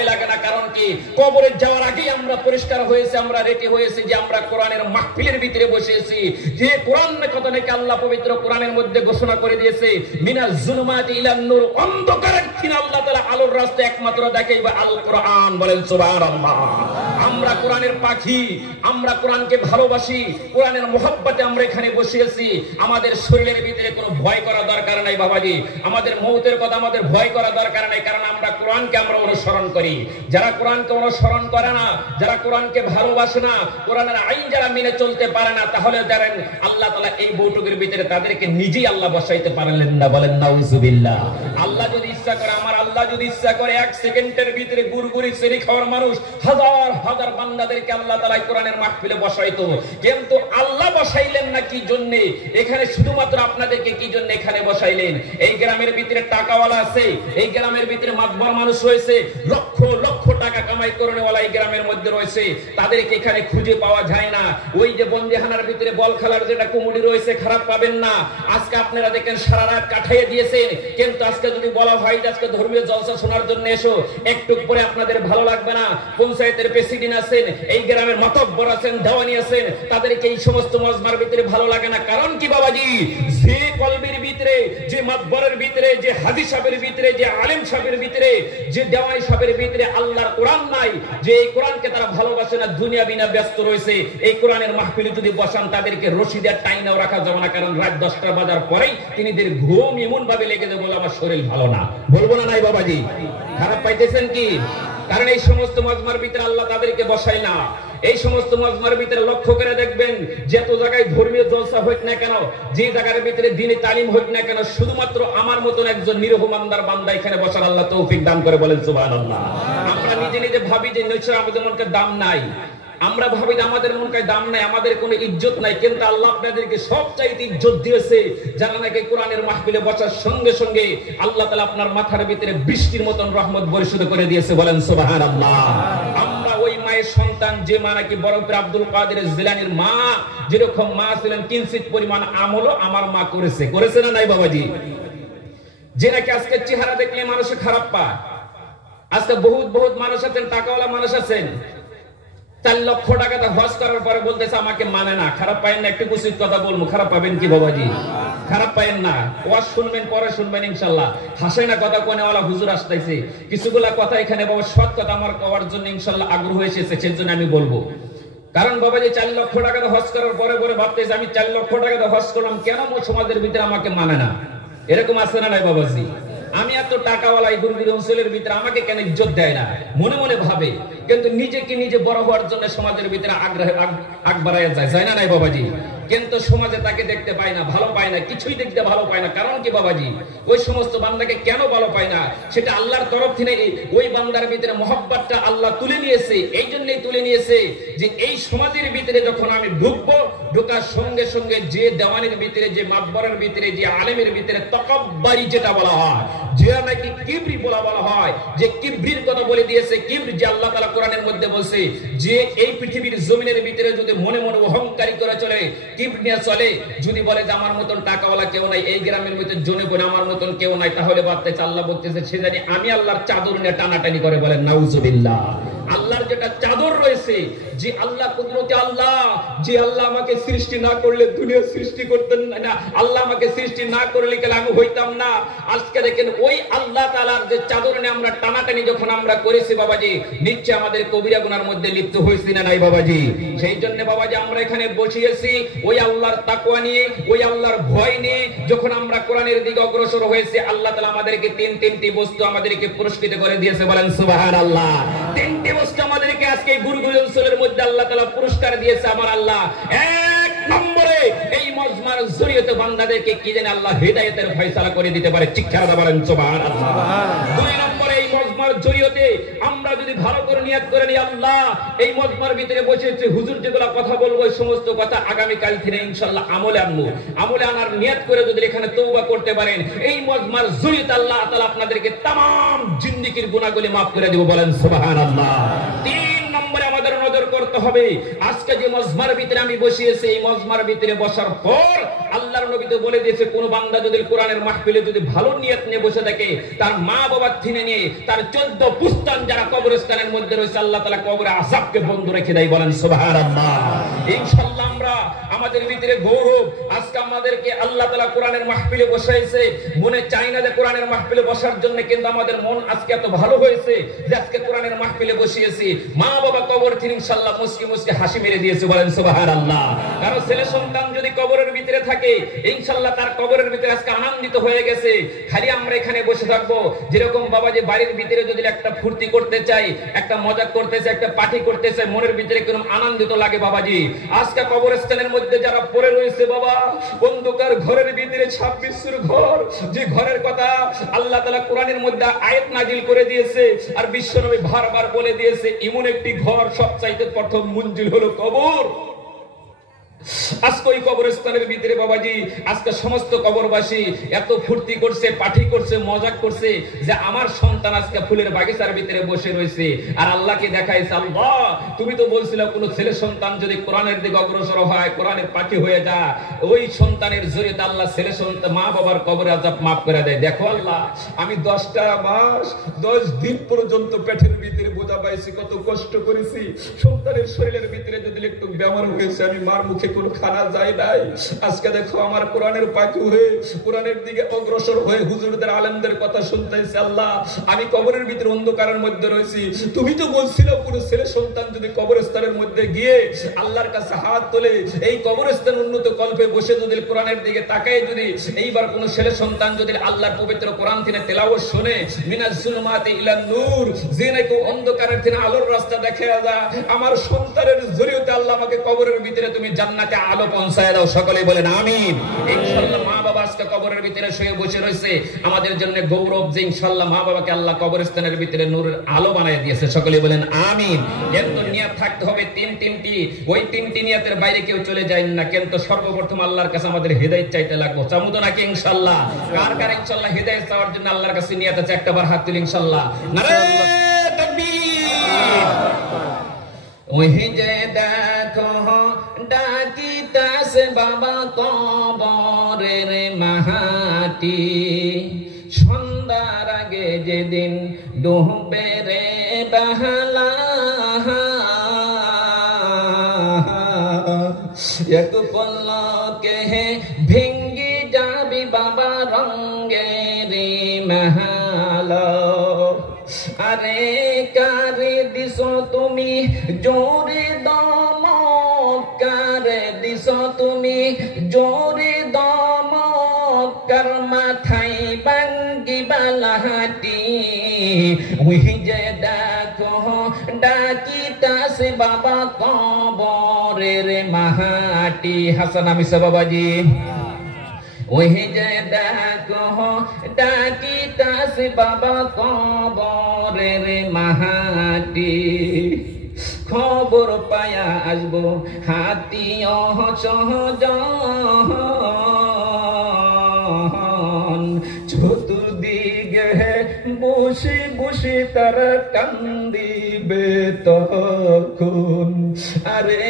লাগে না। কারণ কি, কবরে যাওয়ার আগেই আমরা পরিষ্কার হয়েছে, আমরা রেডি হয়েছে যে আমরা কোরআনের মাহফিলের ভিতরে বসেছি। যে কোরআনের কথা নাকি আল্লাহ পবিত্র কোরআনের মধ্যে ঘোষণা করে দিয়েছে, মিনাজ জুলুমাতি ইলান নূর, অন্ধকারের থেকে আল্লাহ তাআলা আলোর রাস্তা একমাত্র দেখাইবে আল কোরআন। বলেন সুবহানাল্লাহ। আমরা কোরআনের পাখি, আমরা কোরআনকে ভালোবাসি, কোরআনের মোহাব্বতে আমরা এখানে বসেছি। আমাদের শরীরের ভিতরে কোনো ভয় করা দরকার নাই বাবাজি, আমাদের মৌতের কথা আমাদের ভয় করা দরকার নাই, কারণ আমরা কোরআনকে আমরা অনুসরণ করি। যারা কোরআনকে অনুসরণ করে না, যারা কোরআনকে ভালোবাসে না, কোরআনের আইন যারা মেনে চলতে পারে না, তাহলে জানেন আল্লাহ তাআলা এই বৈঠকের ভিতরে তাদেরকে নিজেই আল্লাহ বসাইতে পারলেন না। বলেন নাউজুবিল্লাহ। আল্লাহ যদি ইচ্ছা করে, আমার আল্লাহ যদি ইচ্ছা করে, এক সেকেন্ডের ভিতরে গুড়গুড়ি সেরি খাওয়ার মানুষ হাজার হাজার বান্দাদেরকে আল্লাহ তাআলা কোরআনের মাহফিলে বসাইতো। কিন্তু আল্লাহ বসাইলেন না কি জন্য এখানে? শুধুমাত্র আপনাদেরকে কি জন্য এখানে বসাইলেন? এই গ্রামের ভিতরে টাকাওয়ালা আছে, এই গ্রামের ভিতরে মাতবর মানুষ রয়েছে, লক্ষ লক্ষ টাকা কামাই করেনেওয়ালা এই গ্রামের মধ্যে রয়েছে, তাদেরকে এখানে খুঁজে পাওয়া যায় না। ওই যে বন্দিখানার ভিতরে বল খেলার যেটা কমিটি রয়েছে, খারাপ পাবেন না। আজকে আপনারা দেখেন সারা রাত কাটাইয়ে দিয়েছেন, কিন্তু আজকে যদি বলা হয় যে আজকে ধর্মীয় জলসা শোনার জন্য এসো, একটু পরে আপনাদের ভালো লাগবে না। পঞ্চায়েতের প্রেসিডেন্ট আছেন, এই গ্রামের মাতব্বর আছেন, দেওয়ানি আছেন, তাদেরকে এই সমস্ত মজমার ভিতরে ভালো লাগে না। কারণ কি বাবাজি, যে কলবের ভিতরে, যে মাতবরের ভিতরে, যে হাজি সাহেবের ভিতরে, যে আলেম সাহেবের ভিতরে, যে দেওয়ানি সাহেবের ভিতরে আল্লাহর কোরআন নাই, যে এই কোরআনকে তারা ভালোবাসে না, দুনিয়া বিনা ব্যস্ত রয়েছে, এই কোরআনের মাহফিলে যদি বসান তাদেরকে রশিদের টাইনাও রাখা যাবে না। কারণ রাত 10টা বাজার পরেই তিনিদের ঘুম এমন ভাবে লেগে যাবে বলে আমার শরীর ভালো না। বলবো না নাই বাবাজি? খারাপ পাইতেছেন কি? কারণ এই সমস্ত মজমার ভিতরে আল্লাহ তাদেরকে বসায় না। এই সমস্ত মজমার ভিতরে লক্ষ্য করে দেখবেন, যত জায়গায় ধর্মীয় জলসা হোক না কেন, যে জায়গার ভিতরে দ্বীনি তালিম হোক না কেন, শুধুমাত্র আমার মতন একজন নিরহ ইমানদার বান্দা এখানে বসার আল্লাহ তৌফিক দান করে। বলেন সুবহানাল্লাহ। আমরা নিজে নিজে ভাবি যে নিশ্চয় আমাদের মনকে দাম নাই, আমরা ভাবি যে আমাদের মনকে দাম নাই, আমাদের কোনো ইজ্জত নাই, কিন্তু আল্লাহ আপনাদেরকে সবচাইতে ইজ্জত দিয়েছে। যারা নাকি কোরআনের মাহফিলে বসার সঙ্গে সঙ্গে আল্লাহ তাআলা আপনার মাথার ভিতরে বৃষ্টির মতন রহমত বর্ষিত করে দিয়েছে। বলেন সুবহানাল্লাহ। আমরা ওই মায়ের সন্তান, যে মা নাকি বরফের আব্দুল কাদের জিলানীর মা, যেরকম মা ছিলেন কিঞ্চিত পরিমাণ আমলও আমার মা করেছে। করেছে না নাই বাবাজি? যে নাকি আজকে চেহারা দেখলে মানুষ খারাপ পায়। আজকে বহুত বহুত মানুষ আছেন, টাকাওয়ালা মানুষ আছেন, 4 লক্ষ টাকাতে হজ করার পরে বলতেছে আমাকে মানে না। খারাপ পাইন না? একটু উচিত কথা বলবো, খারাপ পাবেন কি বাবাজি? খারাপ পাইন না। ওয়াজ শুনবেন, পরে শুনবেন ইনশাআল্লাহ। হাসে না কথা কোনেওয়ালা হুজুর আসতেছে, কিছুগুলা কথা এখানে বাবা সৎ কথা আমার কওয়ার জন্য ইনশাআল্লাহ আগ্রহ এসেছে, সেজন্য আমি বলবো। কারণ বাবাজি 4 লক্ষ টাকাতে হজ করার পরে পরে ভাবতেছে আমি 4 লক্ষ টাকাতে হজ করলাম, কেন সমাজের ভিতরে আমাকে মানে না? এরকম আছে না নাই বাবাজি? আমি এত টাকাওয়ালা এই দুর্গীর অঞ্চলের ভিতরে আমাকে কেন ইজ্জত দেয় না, মনে মনে ভাবে। কিন্তু নিজেকে নিজে বড় হওয়ার জন্য সমাজের ভিতরে আগ বাড়াইয়া যায় না নাই বাবাজি? কিন্তু সমাজে তাকে দেখতে পায় না, ভালো পায় না, কিছুই দেখতে ভালো পায় না। কারণ কি বাবাজি? ওই সমস্ত বান্দাকে কেন ভালো পায় না? সেটা আল্লাহর তরফ থেকে ওই বান্দার ভিতরে মহব্বতটা আল্লাহ তুলে নিয়েছে। এই জন্যই তুলে নিয়েছে যে এই সমাজের ভিতরে যখন আমি ঢুকবো, ঢোকার সঙ্গে সঙ্গে যে দেওয়ানির ভিতরে, যে মাতবরের ভিতরে, যে আলেমের ভিতরে তাকাব্বুরি যেটা বলা হয়, যে নাকি কিবরি বলা হয়, যে কিবরির কথা বলে দিয়েছে। কিবর যে আল্লাহ তাআলা কোরআনের মধ্যে বলছে যে এই পৃথিবীর জমিনের ভিতরে যদি মনে মনে অহংকারী করে চলে, কিবর নিয়ে চলে, যদি বলে যে আমার মতন টাকাওয়ালা কেউ নাই, এই গ্রামের ভিতরে জনে বলে আমার মতন কেউ নাই, তাহলে ভাবতেছে আল্লাহ বলতেছে সে জানি আমি আল্লাহর চাদর নিয়ে টানাটানি করে। বলেন নাউজুবিল্লাহ। আল্লাহর যেটা চাদর রয়েছে, যে আল্লাহ কুদরতি আল্লাহ, যে আল্লাহ আমাকে সৃষ্টি না করলে দুনিয়া সৃষ্টি করতেন না, আল্লাহ আমাকে সৃষ্টি না করলে কেন আমি হইতাম না। আজকে দেখেন ওই আল্লাহ তাআলার যে চাদর নিয়ে আমরা টানাটানি যখন আমরা করেছি বাবাজি, নিশ্চয় আমাদের কবিরা গুনার মধ্যে লিপ্ত হয়েছি না নাই বাবাজি? সেই জন্য বাবাজি আমরা এখানে বসিয়েছি ওই আল্লাহর তাকওয়া নিয়ে, ওই আল্লাহর ভয় নিয়ে। যখন আমরা কোরআনের দিকে অগ্রসর হয়েছে, আল্লাহ তাআলা আমাদেরকে তিনটি বস্তু আমাদেরকে পুরস্কৃত করে দিয়েছে। বলেন সুবহানাল্লাহ। 3টি বস্তু আমাদেরকে আজকে গুরগুরি অঞ্চলের মধ্যে আল্লাহ তাআলা পুরস্কার দিয়েছে আমার আল্লাহ। 1 নম্বরে এই মজমার জরিয়তে বান্দাদেরকে কি জানে আল্লাহ হিদায়াতের ফয়সালা করে দিতে পারে। চিৎকার বলেন সুবহানাল্লাহ। 2 নম্বরে এই মজমার জরিয়তে আমরা যদি ভালো করে নিয়ত করে নিই, আল্লাহ এই মজমার ভিতরে বসেছে হুজুর যেগুলা কথা বলবো এই সমস্ত কথা আগামী কাল থেকে ইনশাআল্লাহ আমলে আনবো। আমলে আনার নিয়ত করে যদি এখানে তওবা করতে পারেন, এই মজমার জরিয়তে আল্লাহ তাআলা আপনাদেরকে तमाम জিন্দেগীর গুনাহগুলি maaf করে দেব। বলেন সুবহানাল্লাহ। 3 নম্বরে আমাদের নজর করতে হবে, আজকে যে মজমার ভিতরে আমি বসিয়েছি, এই মজমার ভিতরে বসার পর আল্লাহর নবী তো বলে দিয়েছে কোন বান্দা যদি কোরআনের মাহফিলে যদি ভালো নিয়ত নিয়ে বসে থাকে, তার মা বাবা থিনে নিয়ে তার 14 পুস্তান যারা কবরস্থানের মধ্যে রয়েছে আল্লাহ তাআলা কবরে আযাবকে বন্ধ রেখে দেয়। বলেন সুবহানাল্লাহ। ইনশাআল্লাহ আমরা আমাদের ভিতরে গৌরব, আজকে আমাদেরকে আল্লাহ তাআলা কোরআনের মাহফিলে বসাইছে। মনে চাই না যে কোরআনের মাহফিলে বসার জন্য, কিন্তু আমাদের মন আজকে এত ভালো হয়েছে যে আজকে কোরআনের মাহফিলে বসিয়েছি। মা বাবা কবর থেকে ইনশাআল্লাহ মুস্কি মুস্কি হাসি মেরে দিয়েছে। বলেন সুবহানাল্লাহ। কারণ ছেলে সন্তান যদি কবরের ভিতরে থাকে ইনশাআল্লাহ তার কবরের ভিতরে আজকে আনন্দিত হয়ে গেছে। খালি আমরা এখানে বসে থাকবো, যেরকম বাবা যে বাড়ির ভিতরে যদি একটা ফুর্তি করতে চাই, একটা মজা করতে চাই, একটা পার্টি করতে চাই, মনের ভিতরে কিরকম আনন্দিত লাগে বাবাজি। আজকে কবরস্থানের মধ্যে যারা পড়ে রয়েছে বাবা, অন্ধকার ঘরের ভিতরে 26 ঘর, যে ঘরের কথা আল্লাহ তাআলা কোরআনের মধ্যে আয়াত নাজিল করে দিয়েছে, আর বিশ্বনবী বারবার বলে দিয়েছে এমন একটি ঘর সবচাইতে প্রথম মঞ্জিল হলো কবর। আজকে ওই কবরস্থানের ভিতরে বাবাজি আজকে সমস্ত কবরবাসী এত ফুর্তি করছে, পার্টি করছে, মজাক করছে যে আমার সন্তান আজকে ফুলের বাগিচার ভিতরে বসে রয়েছে। আর আল্লাহকে দেখাইছে, আল্লাহ তুমি তো বলছিলে কোন ছেলে সন্তান যদি কোরআনের দিকে অগ্রসর হয়, কোরআনের পাখি হয়ে যায়, ওই সন্তানের জরিতে আল্লাহ ছেলে সন্তান মা বাবার কবরে আযাব মাফ করে দেয়। দেখো আল্লাহ, আমি 10টা মাস 10 দিন পর্যন্ত পেটের ভিতরে বোঝা পাইছি, কত কষ্ট করেছি। সন্তানের শরীরের ভিতরে যদি একটু বেমার হয়েছে, আমি মার মুখে কোনো খানা যায় নাই। আজকে দেখো আমার কোরআনের পাখি হয়ে কোরআনের দিকে অগ্রসর হয়ে হুজুরদের আলেমদের কথা শুনতেছি। আল্লাহ আমি কবরের ভিতরে অন্ধকারের মধ্যে রয়েছি, তুমি তো বলছিলে কোন ছেলে সন্তান যদি কবরস্থানের মধ্যে গিয়ে আল্লাহর কাছে হাত তোলে, এই কবরস্থান উন্নত কল্পে বসে যদি কোরআনের দিকে তাকায়, যদি এইবার কোন ছেলে সন্তান যদি আল্লাহর পবিত্র কোরআন থেকে তেলাওয়াত শুনে, মিনাজ জুলুমাতি ইলান নূর, যে নাকি অন্ধকারের থেকে আলোর রাস্তা দেখায়া যায়, আমার সন্তানের জরিয়তে আল্লাহ আমাকে কবরের ভিতরে তুমি জান্নাতে আলো পৌঁছায় দাও। সকলে বলেন আমিন। ইনশাআল্লাহ মা বাবা আজকে কবরের ভিতরে শুয়ে বসে রয়েছে, আমাদের জন্য গৌরব যে ইনশাআল্লাহ মা বাবাকে আল্লাহ কবরস্থানের ভিতরে নূরের আলো বানায় দিয়েছে। সকলে বলেন আমিন। কিন্তু নিয়ত থাকতে হবে তিনটি, ওই 3টি নিয়তের বাইরে কেউ চলে যায় না। কিন্তু সর্বপ্রথম আল্লাহর কাছে আমাদের হেদায়েত চাইতে লাগবে। চামুতো নাকি ইনশাআল্লাহ? কার কার ইনশাআল্লাহ হেদায়েত চাওয়ার জন্য আল্লাহর কাছে নিয়ত আছে? একবার হাত তুলি ইনশাআল্লাহ। নারে তাকবীর। ওই যে দেখো ডাকিতাছে বাবা কবরের মাটি, সন্ধ্যার আগে যেদিন ডুবে রে বাহালা, এক পলকে ভেঙ্গি যাবি বাবা রঙ্গের মহালা। আরে কারে দিছো তুমি জোরে দমক, কারে দিছো তুমি জোরে দমক, কার মাথায় বাঙ্গি বালাহাটি। ওই যে দেখো ডাকিতাছে বাবা কবরের মাটি। হাসান আমিসা বাবাজি। ওই যে দেখো ডাকিতাছে বাবা কবরের মাটি, খবর পায়া আসবো হাতি অসহজ, চতুর্দিকে বসে বসে তারা কান্দিবে তখন। আরে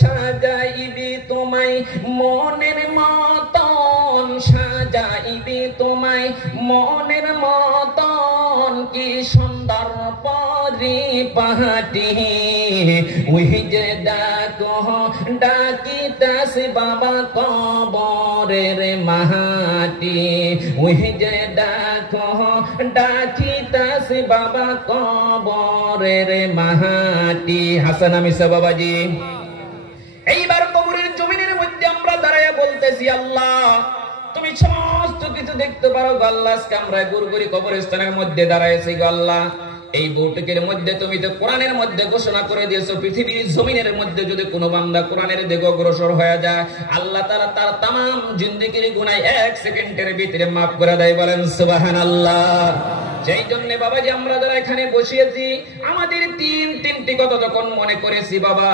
সাজাইবি তোমায় মনের মতন, সাজাইবি তোমায় মনের মতন, কি সুন্দর পরিপাটি। ওই যে ডাকো ডাকিতাছে বাবা কবরের মাটি, ওই যে ডাকো ডাকিতাছে বাবা কবরের মাটি। হাসান আমিসা বাবাজি। এইবার কবরের জমিনের মধ্যে আমরা দাঁড়ায়া বলতেছি, আল্লাহ তুমি সমস্ত কিছু দেখতে পারো গো আল্লাহ। আজকে আমরা গুরগুরি কবরস্থানের মধ্যে দাঁড়াইছি গো আল্লাহ। এই বৈঠকের মধ্যে তুমি তো কোরআনের মধ্যে ঘোষণা করে দিয়েছো, পৃথিবীর জমিনের মধ্যে যদি কোনো বান্দা কোরআনের দিকে অগ্রসর হয়ে যায়, আল্লাহ তাআলা তার तमाम জিন্দেগির গুনাহ 1 সেকেন্ডের ভিতরে maaf করে দেয়। বলেন সুবহানাল্লাহ। সেই জন্য বাবাজি আমরা যারা এখানে বসিয়েছি, আমাদের তিনটি কথা যখন মনে করেছি বাবা,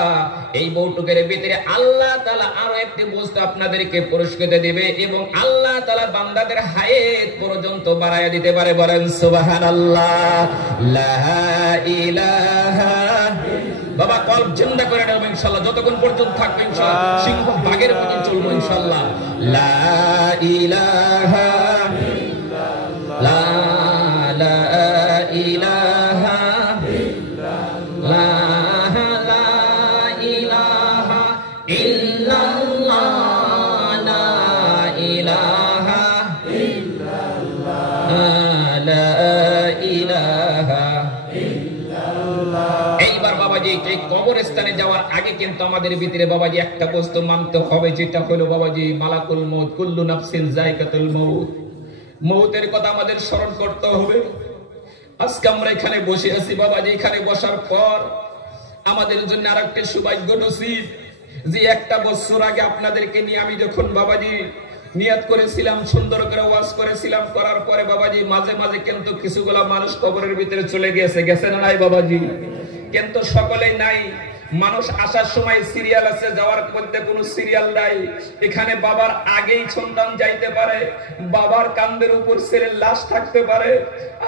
এই বৈঠকের ভিতরে আল্লাহ তাআলা আরো একটি বস্তু আপনাদেরকে পুরস্কৃত দিবে এবং আল্লাহ তাআলা বান্দাদের হায়াত পর্যন্ত বাড়ায়া দিতে পারে। বলেন সুবহানাল্লাহ। লা ইলাহা বাবা কল জিন্দা করে নেব ইনশাআল্লাহ, যতক্ষণ পর্যন্ত থাকবে ইনশাআল্লাহ সিংহ বাঘের মতো চলবো ইনশাআল্লাহ। লা ইলাহা ইল্লাল্লাহ, লা ইলাহা ইল্লাল্লাহ, লা ইলাহা ইল্লাল্লাহ, লা ইলাহা ইল্লাল্লাহ, লা ইলাহা ইল্লাল্লাহ। এইবার বাবাজি এই কবরস্থানে যাওয়ার আগে কিন্তু আমাদের ভিতরে বাবাজি একটা বস্তু মানতে হবে, যেটা হলো বাবাজি মালাকুল মউত, কুল্লু নাফসিন যায়কাতুল মউত। মউতের কথা আমাদের স্মরণ করতে হবে। আজকে আমরা এখানে বসে আছি বাবাজি, এখানে বসার পর আমাদের জন্য আরেকটা সৌভাগ্য নসিব যে একটা বছর আগে আপনাদেরকে নিয়ে আমি যখন বাবাজি নিয়াত করেছিলাম, সুন্দর করে ওয়াজ করেছিলাম, করার পরে বাবাজি মাঝে মাঝে কিন্তু কিছুগুলা মানুষ কবরের ভিতরে চলে গেছে না নাই বাবাজি? কিন্তু সকলেই নাই। মানুষ আসার সময় সিরিয়াল আছে, যাওয়ার মধ্যে কোনো সিরিয়াল নাই। এখানে বাবার আগেই সন্তান যাইতে পারে, বাবার কান্দের উপর ছেলের লাশ থাকতে পারে,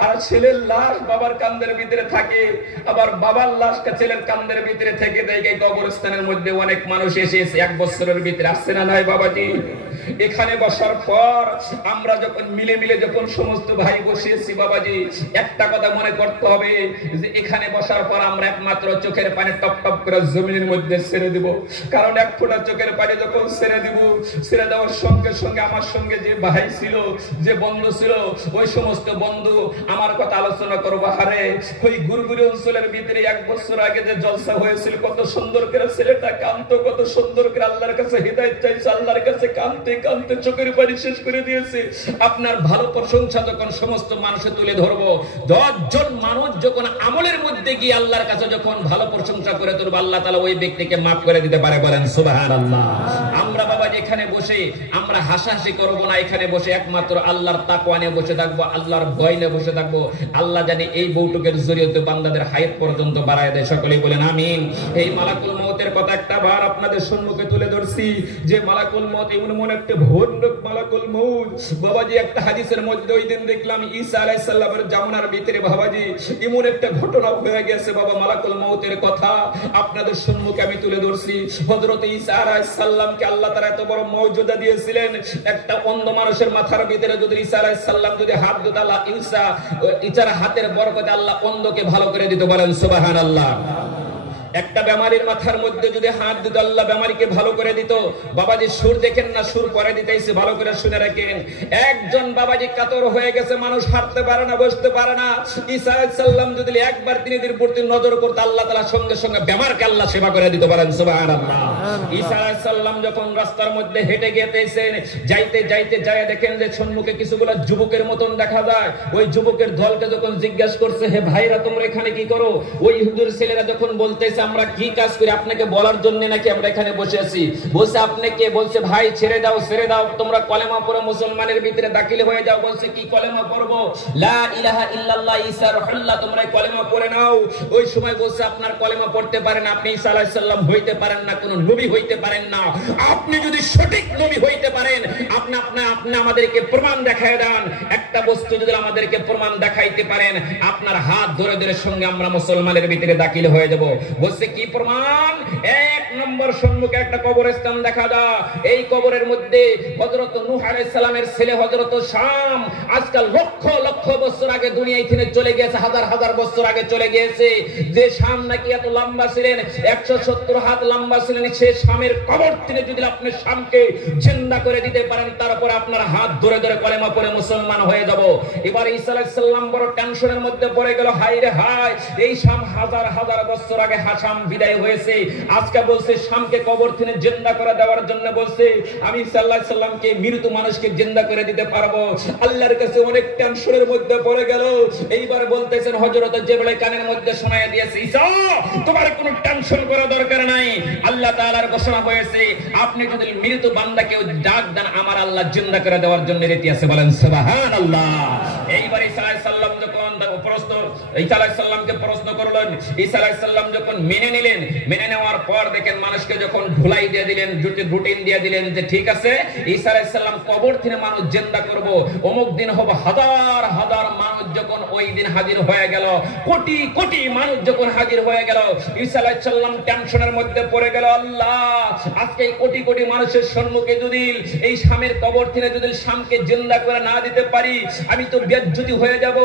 আর ছেলের লাশ বাবার কান্দের ভিতরে থাকে, আবার বাবার লাশটা ছেলের কান্দের ভিতরে থেকে দেয়। এই কবরস্থানের মধ্যে অনেক মানুষ এসেছে এক বছরের ভিতরে, আসছে না নাই বাবাজি? এখানে বসার পর আমরা যখন মিলে যখন সমস্ত ভাই বসেছি বাবাজি, একটা কথা মনে করতে হবে যে এখানে বসার পর আমরা একমাত্র চোখের পানি টপ টপ করে জমিনের মধ্যে ছেড়ে দিব। কারণ এক ফোঁটা চোখের পানি যখন ছেড়ে দিব, ছেড়ে দেওয়ার সঙ্গে সঙ্গে আমার সঙ্গে যে ভাই ছিল, যে বন্ধু ছিল, ওই সমস্ত বন্ধু আমার কথা আলোচনা করবো। হারে ওই গুরগুরি অঞ্চলের ভিতরে এক বছর আগে যে জলসা হয়েছিল, কত সুন্দর করে ছেলেটা কাঁদতো, কত সুন্দর করে আল্লাহর কাছে হিদায়াত চাইছে, আল্লাহর কাছে কাঁদতে কাঁদতে চোখের পানি শেষ করে দিয়েছে। আপনার ভালো প্রশংসা যখন সমস্ত মানুষে তুলে ধরবো, 10 জন মানুষ যখন আমলের মধ্যে গিয়ে আল্লাহর কাছে যখন ভালো প্রশংসা করে তুলবো, আল্লাহ তাআলা ওই ব্যক্তিকে মাফ করে দিতে পারে। বলেন সুবহানাল্লাহ। আমরা বাবা এখানে বসে আমরা হাসাহাসি করব না, এখানে বসে একমাত্র আল্লাহর তাকওয়া নিয়ে বসে থাকবো, আল্লাহর ভয় নিয়ে বসে থাকবো। আল্লাহ জানে এই বৌটুকের জরিয়তে বান্দাদের হায়াত পর্যন্ত বাড়ায় দেয়। সকলেই বলেন আমিন। এই মালাকুল মউতের কথা একটা বার আপনাদের সম্মুখে তুলে ধরছি যে মালাকুল মউত এমন একটা ভয়ানক মালাকুল মউত বাবাজি। একটা হাদিসের মধ্যে ওই দিন দেখলাম ঈসা আলাইহিস সালামের জামানার ভিতরে বাবাজি এমন একটা ঘটনা হয়ে গেছে বাবা, মালাকুল মউতের কথা আপনাদের সম্মুখে আমি তুলে ধরছি। হযরত ঈসা আলাইহিস সালামকে আল্লাহ তাআলা এত বড় মর্যাদা দিয়েছিলেন, একটা অন্ধ মানুষের মাথার ভিতরে যদি ঈসা আলাইহিস সালাম যদি হাত দিত, আল্লাহ ঈসার হাতের বরকতে আল্লাহ অন্ধকে ভালো করে দিত। বলেন সুবহানাল্লাহ। একটা বেমারির মাথার মধ্যে যদি হাত দিত, আল্লাহ বেমারিকে ভালো করে দিত। বাবাজি সুর দেখেন না, সুর পরে দিতেছে, ভালো করে শুনে রাখেন। একজন বাবাজি কাতর হয়ে গেছে, মানুষ হাঁটতে পারে না, বসতে পারে না। ঈসা আলাইহিস সালাম যদি একবার তিনিদের প্রতি নজর করতে, আল্লাহ তাআলা সঙ্গে সঙ্গে বেমারকে আল্লাহ সেবা করে দিত। বলেন সুবহানাল্লাহ। ঈসা আলাইহিস সালাম যখন রাস্তার মধ্যে হেঁটে গিয়েছেন, যাইতে যাইতে যায় দেখেন যে সম্মুখে কিছুগুলা যুবকের মতন দেখা যায়। ওই যুবকের দলকে যখন জিজ্ঞাসা করছে, হে ভাইরা তোমরা এখানে কি করো? ওই হুজুর ছেলেরা যখন বলতেছে আমরা কি কাজ করি আপনাকে বলার জন্য নাকি আমরা এখানে বসে আছি। বলছে আপনি কে? বলছে ভাই ছেড়ে দাও, ছেড়ে দাও, তোমরা কলেমা পড়ে মুসলমানের ভিতরে দাখিল হয়ে যাও। বলছে কি কলেমা পড়বো? লা ইলাহা ইল্লাল্লাহ ঈসা রাহুল্লাহ, তোমরা কলেমা পড়ে নাও। ওই সময় বলছে আপনার কলেমা পড়তে পারেন, আপনি ঈসা আলাইহিস সালাম হইতে পারেন না, কোন নবী হইতে পারেন না। আপনি যদি সঠিক নবী হইতে পারেন, আপনি আমাদেরকে প্রমাণ দেখায় দেন। একটা বস্তু যদি আমাদেরকে প্রমাণ দেখাইতে পারেন, আপনার হাত ধরে ধরে সঙ্গে আমরা মুসলমানের ভিতরে দাখিল হয়ে যাব। বলছে কি প্রমাণ? এক নম্বর সম্মুখে একটা কবরস্থান দেখা যায়। এই কবরের মধ্যে হযরত নূহ আলাইহিস সালামের ছেলে হযরত শাম আজকাল লক্ষ লক্ষ বছর আগে দুনিয়ায় থেকে চলে গিয়েছে, হাজার হাজার বছর আগে চলে গিয়েছে। যে শাম নাকি এত লম্বা ছিলেন, 170 হাত লম্বা ছিলেন, সে শামের কবর থেকে যদি আপনি শামকে জিন্দা করে দিতে পারেন, তারপর আপনার হাত ধরে ধরে কলেমা পড়ে মুসলমান হয়ে যাব। এবার ঈসা আলাইহিস সালাম বড় টেনশনের মধ্যে পড়ে গেল, হায় রে হায়, এই শাম হাজার হাজার বছর আগে শাম বিদায় হয়েছে, আজকে বলছে শামকে কবর থেকে জিন্দা করে দেওয়ার জন্য বলছে আমি সাল্লাল্লাহু আলাইহি সাল্লামকে মৃত মানুষকে জিন্দা করে দিতে পারবো। আল্লাহর কাছে অনেক টেনশনের মধ্যে পড়ে গেল। এইবার বলতেছেন হযরত জিবরাইল কানের মধ্যে শোনায় দিয়েছে, ঈসা তোমার কোনো টেনশন করা দরকার নাই। আল্লাহ তাআলার ঘোষণা হয়েছে আপনি যদি মৃত বান্দাকে ডাক দেন, আমার আল্লাহ জিন্দা করে দেওয়ার জন্য রীতি আছে। বলেন সুবহানাল্লাহ। এইবার ঈসা আলাইহিস সালাম যখন ঈসা আলাইহিস সালামকে প্রশ্ন করলেন, ঈসা আলাইহিস সালাম যখন মেনে নিলেন, মেনে নেওয়ার পর দেখেন মানুষকে যখন ঢুলাই দিয়ে দিলেন, রুটিন দিয়ে দিলেন যে ঠিক আছে ঈসা আলাইহিস সালাম কবর থেকে মানুষ জিন্দা করব, অমুক দিন হবে হাজার হাজার মানুষ যখন ওই দিন হাজির হয়ে গেল, কোটি কোটি মানুষ যখন হাজির হয়ে গেল, ঈসা আলাইহিস সালাম টেনশনের মধ্যে পড়ে গেল, আল্লাহ আজকে কোটি কোটি মানুষের সম্মুখে যদি এই শামের কবর থেকে যদি শামকে জিন্দা করে না দিতে পারি, আমি তো বেজ্জতি হয়ে যাব।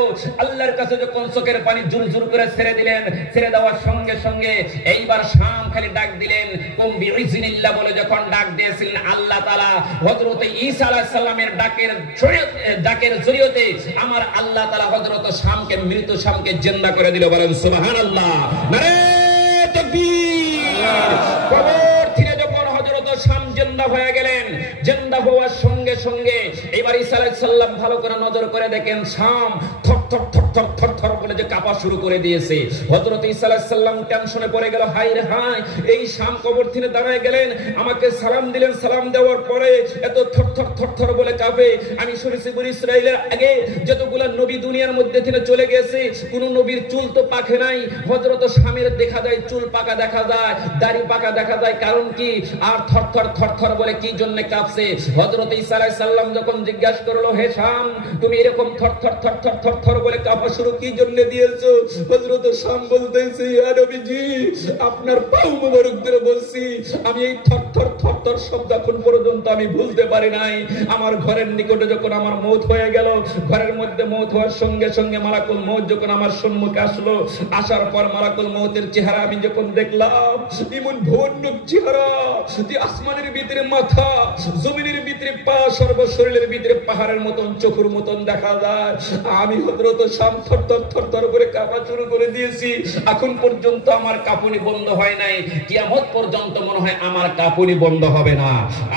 আল্লাহর কাছে যখন চোখের পানি জুর জুর করে ছেড়ে দিলেন, ছেড়ে দেওয়ার সঙ্গে সঙ্গে এইবার শাম খালি ডাক দিলেন, কুম বিইজনিল্লাহ বলে যখন ডাক দিয়েছিলেন, আল্লাহ তাআলা হযরত ঈসা আলাইহিস সালামের ডাকের জরিয়তে আমার আল্লাহ তাআলা হযরত শামকে, মৃত শামকে জিন্দা করে দিল। বলেন সুবহানাল্লাহ, নারে তাকবীর। কবর থেকে যখন হযরত শাম জিন্দা হয়ে গেলেন, জিন্দা হওয়ার সঙ্গে সঙ্গে এবার ঈসা আলাইহিস সালাম ভালো করে নজর করে দেখেন শাম থর থর থর থর থর থর বলে যে কাঁপা শুরু করে দিয়েছে। হযরত ঈসা আলাইহিস সালাম টেনশনে পড়ে গেল, হায় রে হায়, এই শাম কবর থেকে দাঁড়ায় গেলেন, আমাকে সালাম দিলেন, সালাম দেওয়ার পরে এত থর থর থর থর বলে কাঁপে। আমি শুনেছি বনি ইসরাইলের আগে যতগুলো নবী দুনিয়ার মধ্যে থেকে চলে গেছে, কোন নবীর চুল তো পাকে নাই, হযরত শামের দেখা যায় চুল পাকা দেখা যায়, দাড়ি পাকা দেখা যায়, কারণ কি? আর থর থর থর থর বলে কি জন্য কাঁপছে? হযরত ঈসা আলাইহিস সালাম যখন জিজ্ঞাসা করলো, হে শাম, তুমি এরকম থর থর থর থর থর থর বলে কাঁপা শুরু কি জন্য দিয়েছো? হযরত শাম বলতেছে, ইয়া নবীজি, আপনার পাও মোবারক ধরে বলছি, আমি এই থর থর থর থর শব্দ এখন পর্যন্ত আমি ভুলতে পারি নাই। আমার ঘরের নিকটে যখন আমার মওত হয়ে গেল, ঘরের মধ্যে মওত হওয়ার সঙ্গে সঙ্গে মালাকুল মওত যখন আমার সম্মুখে আসলো, আসার পর মালাকুল মওতের চেহারা আমি যখন দেখলাম, এমন ভয়ানক চেহারা যে আসমানের ভিতরে মাথা, জমিনের ভিতরে পা, সর্ব শরীরের ভিতরে পাহাড়ের মতন, চোখের মতন দেখা যায়। আমি হযরত শাম থর থর থর থর করে কাঁপা শুরু করে দিয়েছি। এখন পর্যন্ত আমার কাঁপুনি বন্ধ হয় নাই, কিয়ামত পর্যন্ত মনে হয় আমার কাঁপুনি বন্ধ হবে না।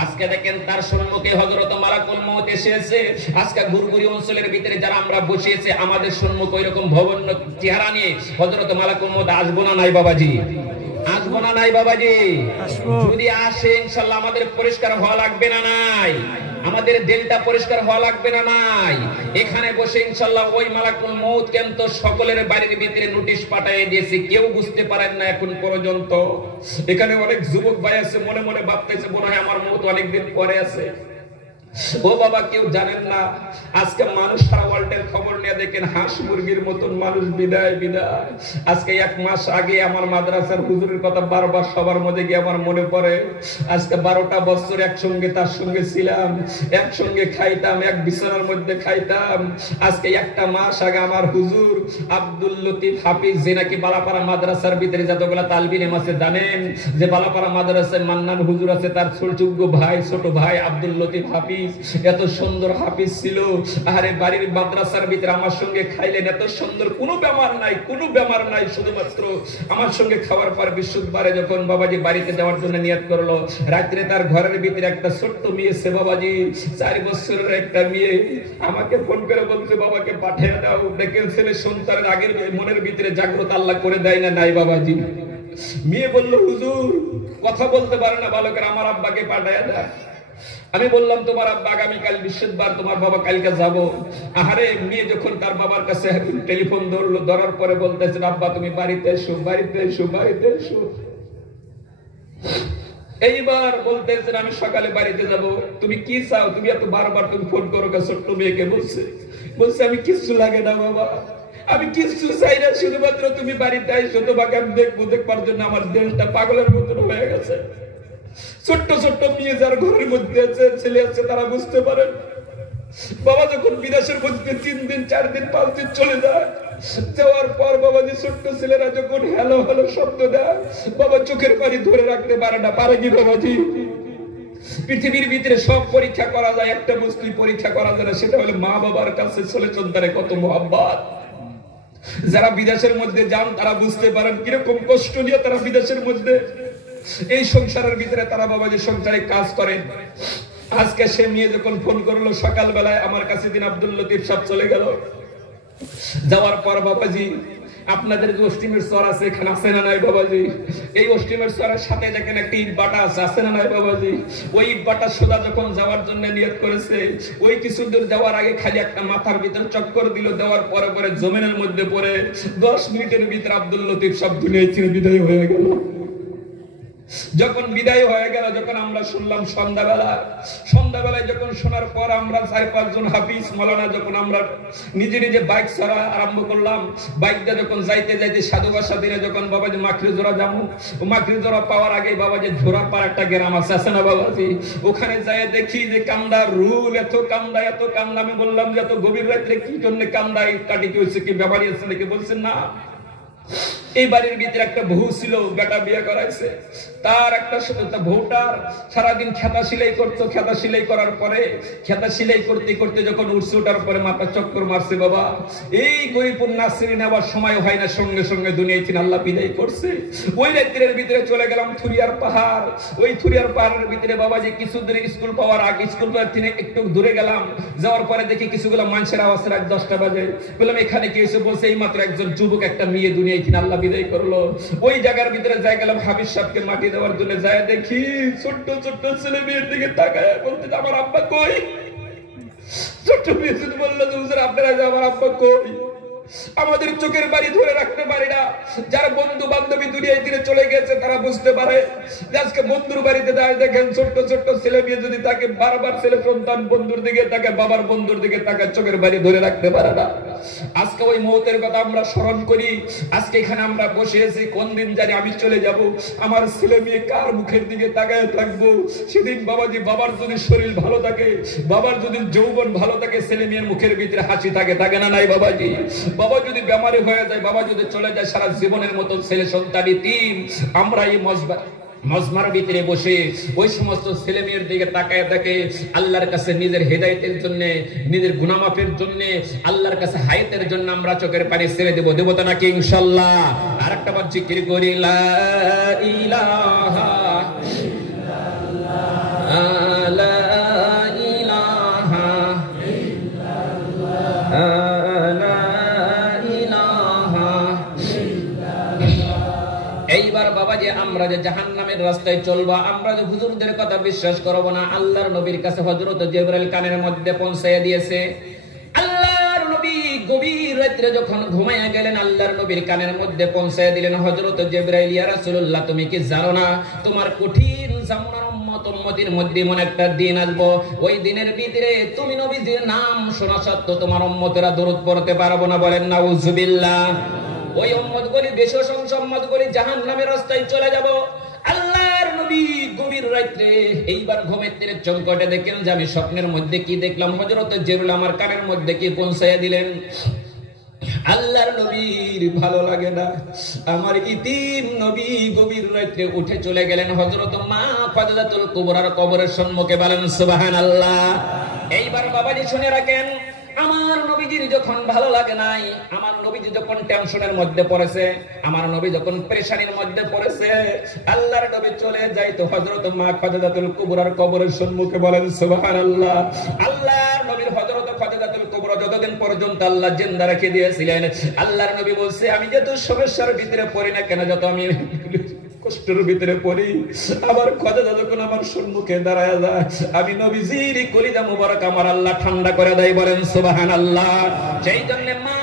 আজকে দেখেন তার সম্মুখে হযরত মালাকুল মওত এসেছে। আজকে গুরগুরি অঞ্চলের ভিতরে যারা আমরা বসেছি, আমাদের সম্মুখে এরকম ভয়ানক চেহারা নিয়ে হযরত মালাকুল মওত আসবো না নাই বাবাজি? আসবো না নাই বাবাজি? যদি আসে ইনশাআল্লাহ আমাদের পরিষ্কার হওয়া লাগবে না নাই? আমাদের দিলটা পরিষ্কার হওয়া লাগবে না নাই? এখানে বসে ইনশাআল্লাহ ওই মালাকুল মওত কিন্তু সকলের বাড়ির ভিতরে নোটিশ পাঠিয়ে দিয়েছে, কেউ বুঝতে পারেন না এখন পর্যন্ত। এখানে অনেক যুবক ভাই আছে, মনে মনে ভাবতেছে মনে হয় আমার মওত অনেকদিন পরে আছে। ও বাবা, কেউ জানেন না আজকে মানুষ সারা ওয়ার্ল্ডের খবর নিয়ে দেখেন হাঁস মুরগির মতন মানুষ বিদায় বিদায়। আজকে 1 মাস আগে আমার মাদ্রাসার হুজুরের কথা বারবার সবার মধ্যে গিয়ে আমার মনে পড়ে। আজকে 12টা বছর একসঙ্গে তার সঙ্গে ছিলাম, একসঙ্গে খাইতাম, এক বিছানার মধ্যে খাইতাম। আজকে 1টা মাস আগে আমার হুজুর আব্দুল লতিফ হাফিজ, যে নাকি বালাপাড়া মাদ্রাসার ভিতরে যতগুলা তালবিন আছে জানেন যে বালাপাড়া মাদ্রাসায় মান্নান হুজুর আছে, তার ছোট ভাই আব্দুল লতিফ হাফিজ, এত সুন্দর হাফিজ ছিল। আরে বাড়ির মাদ্রাসার ভিতরে আমার সঙ্গে খাইলেন, এত সুন্দর, কোনো বেমার নাই, শুধুমাত্র আমার সঙ্গে খাওয়ার পর বৃহস্পতিবারে যখন বাবাজি বাড়িতে যাওয়ার জন্য নিয়ত করলো, রাত্রে তার ঘরের ভিতরে একটা ছোট্ট মেয়ে সে বাবাজি, 4 বছরের একটা মেয়ে আমাকে ফোন করে বলছে, বাবাকে পাঠিয়ে দাও। দেখেন ছেলে সন্তানের আগের মনের ভিতরে জাগ্রত আল্লাহ করে দেয় না নাই বাবাজি? মেয়ে বলল, হুজুর কথা বলতে পারে না ভালো করে, আমার আব্বাকে পাঠিয়ে দাও। আমি বললাম, তোমার আব্বা আগামীকাল বৃহস্পতিবার, তোমার বাবা কালকে যাবো। আহারে মেয়ে যখন তার বাবার কাছে টেলিফোন ধরলো, ধরার পরে বলতেছে, আব্বা তুমি বাড়িতে এসো, বাড়িতে এসো, বাড়িতে এসো। এইবার বলতেছেন আমি সকালে বাড়িতে যাব। তুমি কি চাও? তুমি এত বারবার তুমি ফোন করো কে? ছোট্ট মেয়েকে বলছে আমি কিচ্ছু লাগে না বাবা, আমি কিচ্ছু চাই না, শুধুমাত্র তুমি বাড়িতে এসো, তোমাকে আমি দেখবো, দেখবার জন্য আমার দেহটা পাগলের মতন হয়ে গেছে। ছোট্ট ছোট্ট মেয়ে যার ঘরের মধ্যে আছে, ছেলে আছে, তারা বুঝতে পারেন। বাবা যখন বিদেশের মধ্যে 3 দিন 4 দিন 5 দিন চলে যায়, যাওয়ার পর বাবাজি ছোট্ট ছেলেরা যখন হ্যালো হ্যালো শব্দ দেয়, বাবা চোখের পানি ধরে রাখতে পারে না। পারে কি বাবাজি? পৃথিবীর ভিতরে সব পরীক্ষা করা যায়, একটা বস্তুই পরীক্ষা করা যায় না, সেটা হলো মা বাবার কাছে ছেলে সন্তানে কত মহব্বত। যারা বিদেশের মধ্যে যান তারা বুঝতে পারেন কিরকম কষ্ট নিয়ে তারা বিদেশের মধ্যে এই সংসারের ভিতরে তারা বাবাজি সংসারে কাজ করেন। আজকে সে মেয়ে যখন ফোন করলো সকালবেলায় আমার কাছে, দিন আব্দুল লতিফ সাহেব চলে গেল। যাওয়ার পর বাবাজি, আপনাদের যে অস্টিমের চর আছে এখানে আছে না নাই বাবাজি? এই অস্টিমের চরের সাথে দেখেন একটা ইট বাটা আছে না নাই বাবাজি? ওই ইট বাটা সোজা যখন যাওয়ার জন্য নিয়ত করেছে, ওই কিছু দূর যাওয়ার আগে খালি একটা মাথার ভিতর চক্কর দিল, দেওয়ার পরে পরে জমিনের মধ্যে পড়ে 10 মিনিটের ভিতরে আব্দুল লতিফ সাহেব দুনিয়া থেকে বিদায় হয়ে গেল। যখন বিদায় হয়ে গেল, যখন আমরা শুনলাম সন্ধ্যাবেলায় যখন শোনার পর আমরা 4-5 জন হাফিজ মাওলানা যখন আমরা নিজে নিজে বাইক চড়া আরম্ভ করলাম, বাইকটা যখন যাইতে সাধু ভাষা দিলে যখন বাবাজি মাখরিজোড়া যাবো, মাখরিজোড়া পাওয়ার আগে বাবাজি ঝোড়াপাড় একটা গ্রাম আছে না বাবাজি, ওখানে যাই দেখি যে কান্দা রুল, এত কান্দা আমি বললাম যে এত গভীর রাত্রে কি জন্য কান্দা, কাটি কি হয়েছে, কি ব্যাপারী আছে নাকি? বলছেন না, এই বাড়ির ভিতরে একটা বউ ছিল, বেটা বিয়ে করাইছে, তার একটা বউটার সারাদিন খেতা সেলাই করতো, খেতা সেলাই করার পরে খেতা সেলাই করতে করতে যখন উঠছে, ওঠার পরে মাথা চক্কর মারছে বাবা। এই গরিপুর নার্সারি নেওয়ার সময় হয় না, সঙ্গে সঙ্গে দুনিয়ায় তিনি আল্লাহ বিদায় করছে। ওই রাত্রের ভিতরে চলে গেলাম থুরিয়ার পাহাড়, ওই থুরিয়ার পাহাড়ের ভিতরে বাবাজি কিছু দূরে স্কুল পাওয়ার আগে, স্কুল পাওয়ার থেকে একটু দূরে গেলাম, যাওয়ার পরে দেখি কিছুগুলো মানুষের আওয়াজ, রাত 10টা বাজে। বললাম এখানে কি হয়েছে? বলছে এই মাত্র একজন যুবক একটা মেয়ে দুনিয়ায় তিনি আল্লাহ বিদায় করলো। ওই জায়গার ভিতরে যাই গেলাম হাফিজ সাহেবকে মাটি দেওয়ার জন্য, যায় দেখি ছোট্ট ছোট্ট ছেলে মেয়ের দিকে তাকায় বলতে আমার আব্বা কই? ছোট্ট মেয়ে শুধু বললো যে হুজুর আপনারা যে আমার আব্বা কই? আমাদের চোখের বাড়ি ধরে রাখতে পারি না। যারা বন্ধু বান্ধবী দুনিয়ায় দিনে চলে গেছে তারা বুঝতে পারে যে আজকে বন্ধুর বাড়িতে দাঁড়িয়ে দেখেন ছোট্ট ছোট্ট ছেলে মেয়ে যদি তাকে বারবার ছেলে সন্তান বন্ধুর দিকে তাকে, বাবার বন্ধুর দিকে তাকে, চোখের বাড়ি ধরে রাখতে পারে না। আজকে ওই মুহূর্তের কথা আমরা স্মরণ করি। আজকে এখানে আমরা বসে আছি, কোন দিন জানি আমি চলে যাব, আমার ছেলে মেয়ে কার মুখের দিকে তাকায় থাকবো? সেদিন বাবাজি, বাবার যদি শরীর ভালো থাকে, বাবার যদি যৌবন ভালো থাকে, ছেলে মেয়ের মুখের ভিতরে হাসি থাকে, থাকে না নাই বাবাজি? বাবা যদি বেমারি হয়ে যায়, বাবা যদি চলে যায়, সারা জীবনের মতো ছেলে সন্তানই তিন। আমরা এই মজমার ভিতরে বসে ওই সমস্ত ছেলে মেয়ের দিকে তাকায় থাকে, আল্লাহর কাছে নিজের হেদায়েতের জন্য, নিজের গুনাহ মাফের জন্য, আল্লাহর কাছে হায়াতের জন্য আমরা চোখের পানি ছেড়ে দেব, দেব তো নাকি ইনশাআল্লাহ? আরেকটা বার জিকির করি, লা ইলাহা ইল্লাল্লাহ, লা ইলাহা ইল্লাল্লাহ। এইবার বাবাজি আমরা যে জাহান্নামের রাস্তায় চলবো, আমরা যে হুজুরদের কথা বিশ্বাস করব না, আল্লাহর নবীর কাছে হযরত জিবরাইল কানের মধ্যে পৌঁছায়া দিয়েছে। আল্লাহর নবী গভীর রাতে যখন ঘুমায়া গেলেন, আল্লাহর নবীর কানের মধ্যে পৌঁছায়া দিলেন হযরত জিবরাইল, ইয়া রাসূলুল্লাহ তুমি কি জানো না তোমার কঠিন জামানার উম্মতির মধ্যে এমন একটা দিন আসবো, ওই দিনের ভিতরে তুমি নবীজির নাম শোনা সত্ত্বেও তোমার উম্মতেরা দরুদ পড়তে পারবো না। বলেন নাউজুবিল্লাহ। ওই উম্মতগুলি, বেশ অসংখ্য উম্মতগুলি জাহান্নামের রাস্তায় চলে যাব। আল্লাহর নবী গভীর রাতে এইবার ঘুমের তীরে চমকটে দেখেন যে আমি স্বপ্নের মধ্যে কি দেখলাম, হযরত জিবরাইল আমার কানের মধ্যে কি পৌঁছায়া দিলেন। আল্লাহর নবীর ভালো লাগে না, আমার ইতিম নবী গভীর রাতে উঠে চলে গেলেন হযরত মা ফাতিমাতুল কুবরার কবরের সম্মুখে। বলেন সুবহানাল্লাহ। এইবার বাবাজি শুনে রাখেন, আমার নবীজির যখন ভালো লাগে নাই, আমার নবীজি যখন টেনশনের মধ্যে পড়েছে, আমার নবী যখন পেরেশানির মধ্যে পড়েছে, আল্লাহর নবী চলে যাইতো হযরত মা ফাতিমাতুল কুবরার কবরের সম্মুখে। বলেন সুবহানাল্লাহ। আল্লাহর নবীর হযরত ফাতিমাতুল কুবরা যতদিন পর্যন্ত আল্লাহ জিন্দা রেখে দিয়েছিলেন, আল্লাহর নবী বলছে আমি যত সমস্যার ভিতরে পড়ি না কেন, যত আমি কষ্টের ভিতরে পড়ি, আমার কথা যখন আমার সম্মুখে দাঁড়ায় যায়, আমি নবীজির কলিজা মুবারক আমার আল্লাহ ঠান্ডা করে দেয়। বলেন সুবহানাল্লাহ। সেই জন্য মা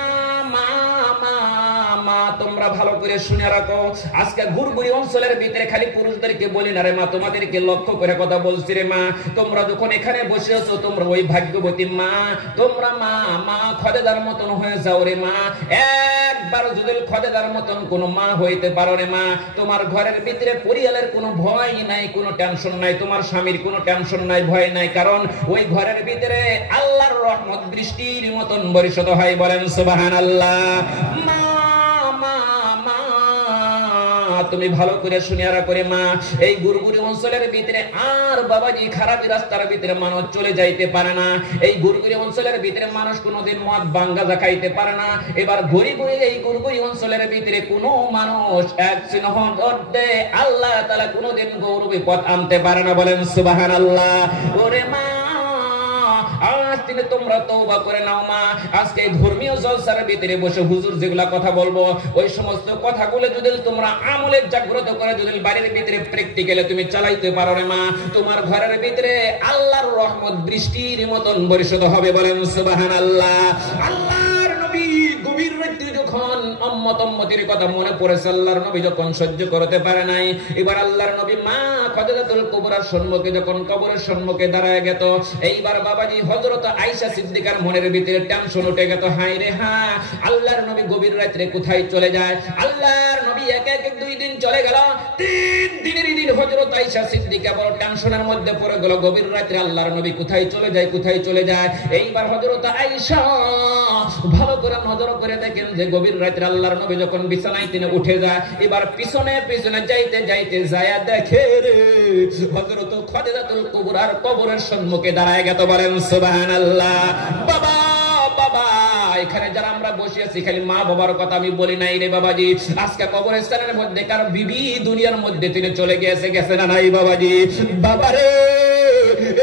তোমরা ভালো করে শুনে রাখো, আজকে গুরগুরি অঞ্চলের ভিতরে খালি পুরুষদেরকে বলি না রে মা, তোমাদেরকে লক্ষ্য করে কথা বলছি রে মা। তোমরা যখন এখানে বসে আছো, তোমরা ওই ভাগ্যবতী মা, তোমরা মা খদেদার মতন হয়ে যাও রে মা। একবার যদি খদেদার মতন কোন মা হইতে পারো রে মা, তোমার ঘরের ভিতরে পরিয়ালের কোনো ভয় নাই, কোনো টেনশন নাই, তোমার স্বামীর কোনো টেনশন নাই, ভয় নাই, কারণ ওই ঘরের ভিতরে আল্লাহর রহমত বৃষ্টির মতন বর্ষিত হয়। বলেন সুবহানাল্লাহ। তুমি ভালো করে শুনিয়া করে মা, এই গুরগুরি অঞ্চলের ভিতরে আর বাবাজি খারাপ রাস্তার ভিতরে মানুষ চলে যাইতে পারে না। এই গুরগুরি অঞ্চলের ভিতরে মানুষ কোনোদিন মদ বাঙ্গাজা খাইতে পারে না। এবার ঘুরি ঘুরি এই গুরগুরি অঞ্চলের ভিতরে কোনো মানুষ এক চিহ্ন আল্লাহ তাআলা কোনোদিন গৌরবী পথ আনতে পারে না। বলেন সুবহানাল্লাহ। ওরে মা, আজ দিনে তোমরা তওবা করে নাও মা। আজকে এই ধর্মীয় জলসার ভিতরে বসে হুজুর যেগুলা কথা বলবো, ওই সমস্ত কথাগুলো যদি তোমরা আমলে জাগ্রত করে যদি বাড়ির ভিতরে প্র্যাকটিক্যালে তুমি চালাইতে পারো রে মা, তোমার ঘরের ভিতরে আল্লাহর রহমত বৃষ্টির মতন বর্ষিত হবে। বলেন সুবহানাল্লাহ। আল্লাহর নবী গভীর রাতে যখন উম্মতির কথা মনে পড়েছে। আল্লাহর নবী যখন সহ্য করতে পারে নাই, এবার আল্লাহর নবী মা খাদিজাতুল কুবরার সম্মুখে যখন কবরের সম্মুখে দাঁড়ায় গেত, এইবার বাবাজি হযরত আয়েশা সিদ্দিকার মনের ভিতরে টেনশন উঠে গেত। হায় রে হ্যাঁ, আল্লাহর নবী গভীর রাতে কোথায় চলে যায়? আল্লাহর নবী এক এক 2 দিন চলে গেল, 3 দিনের দিন হযরত আয়েশা সিদ্দিকা বড় টেনশনের মধ্যে পড়ে গেল। গভীর রাতে আল্লাহর নবী কোথায় চলে যায়, কোথায় চলে যায়? এইবার হযরত আয়েশা ভালো করে নজর করে দেখেন যে গভীর রাতে আল্লাহর নবী যখন বিছানায় তিনি উঠে যায়, এবার পিছনে পিছনে যাইতে যাইতে যায় দেখে রে হযরত খাদিজাতুল কুবরার কবরের সম্মুখে দাঁড়ায় গেত। বলেন সুবহানাল্লাহ। বাবা বাবা, এখানে যারা আমরা বসে আছি খালি মা বাবার কথা আমি বলি নাই রে বাবাজি। আজকে কবরস্থানের মধ্যে কার বিবি দুনিয়ার মধ্যে তিনি চলে গেছে না নাই বাবাজি? বাবারে,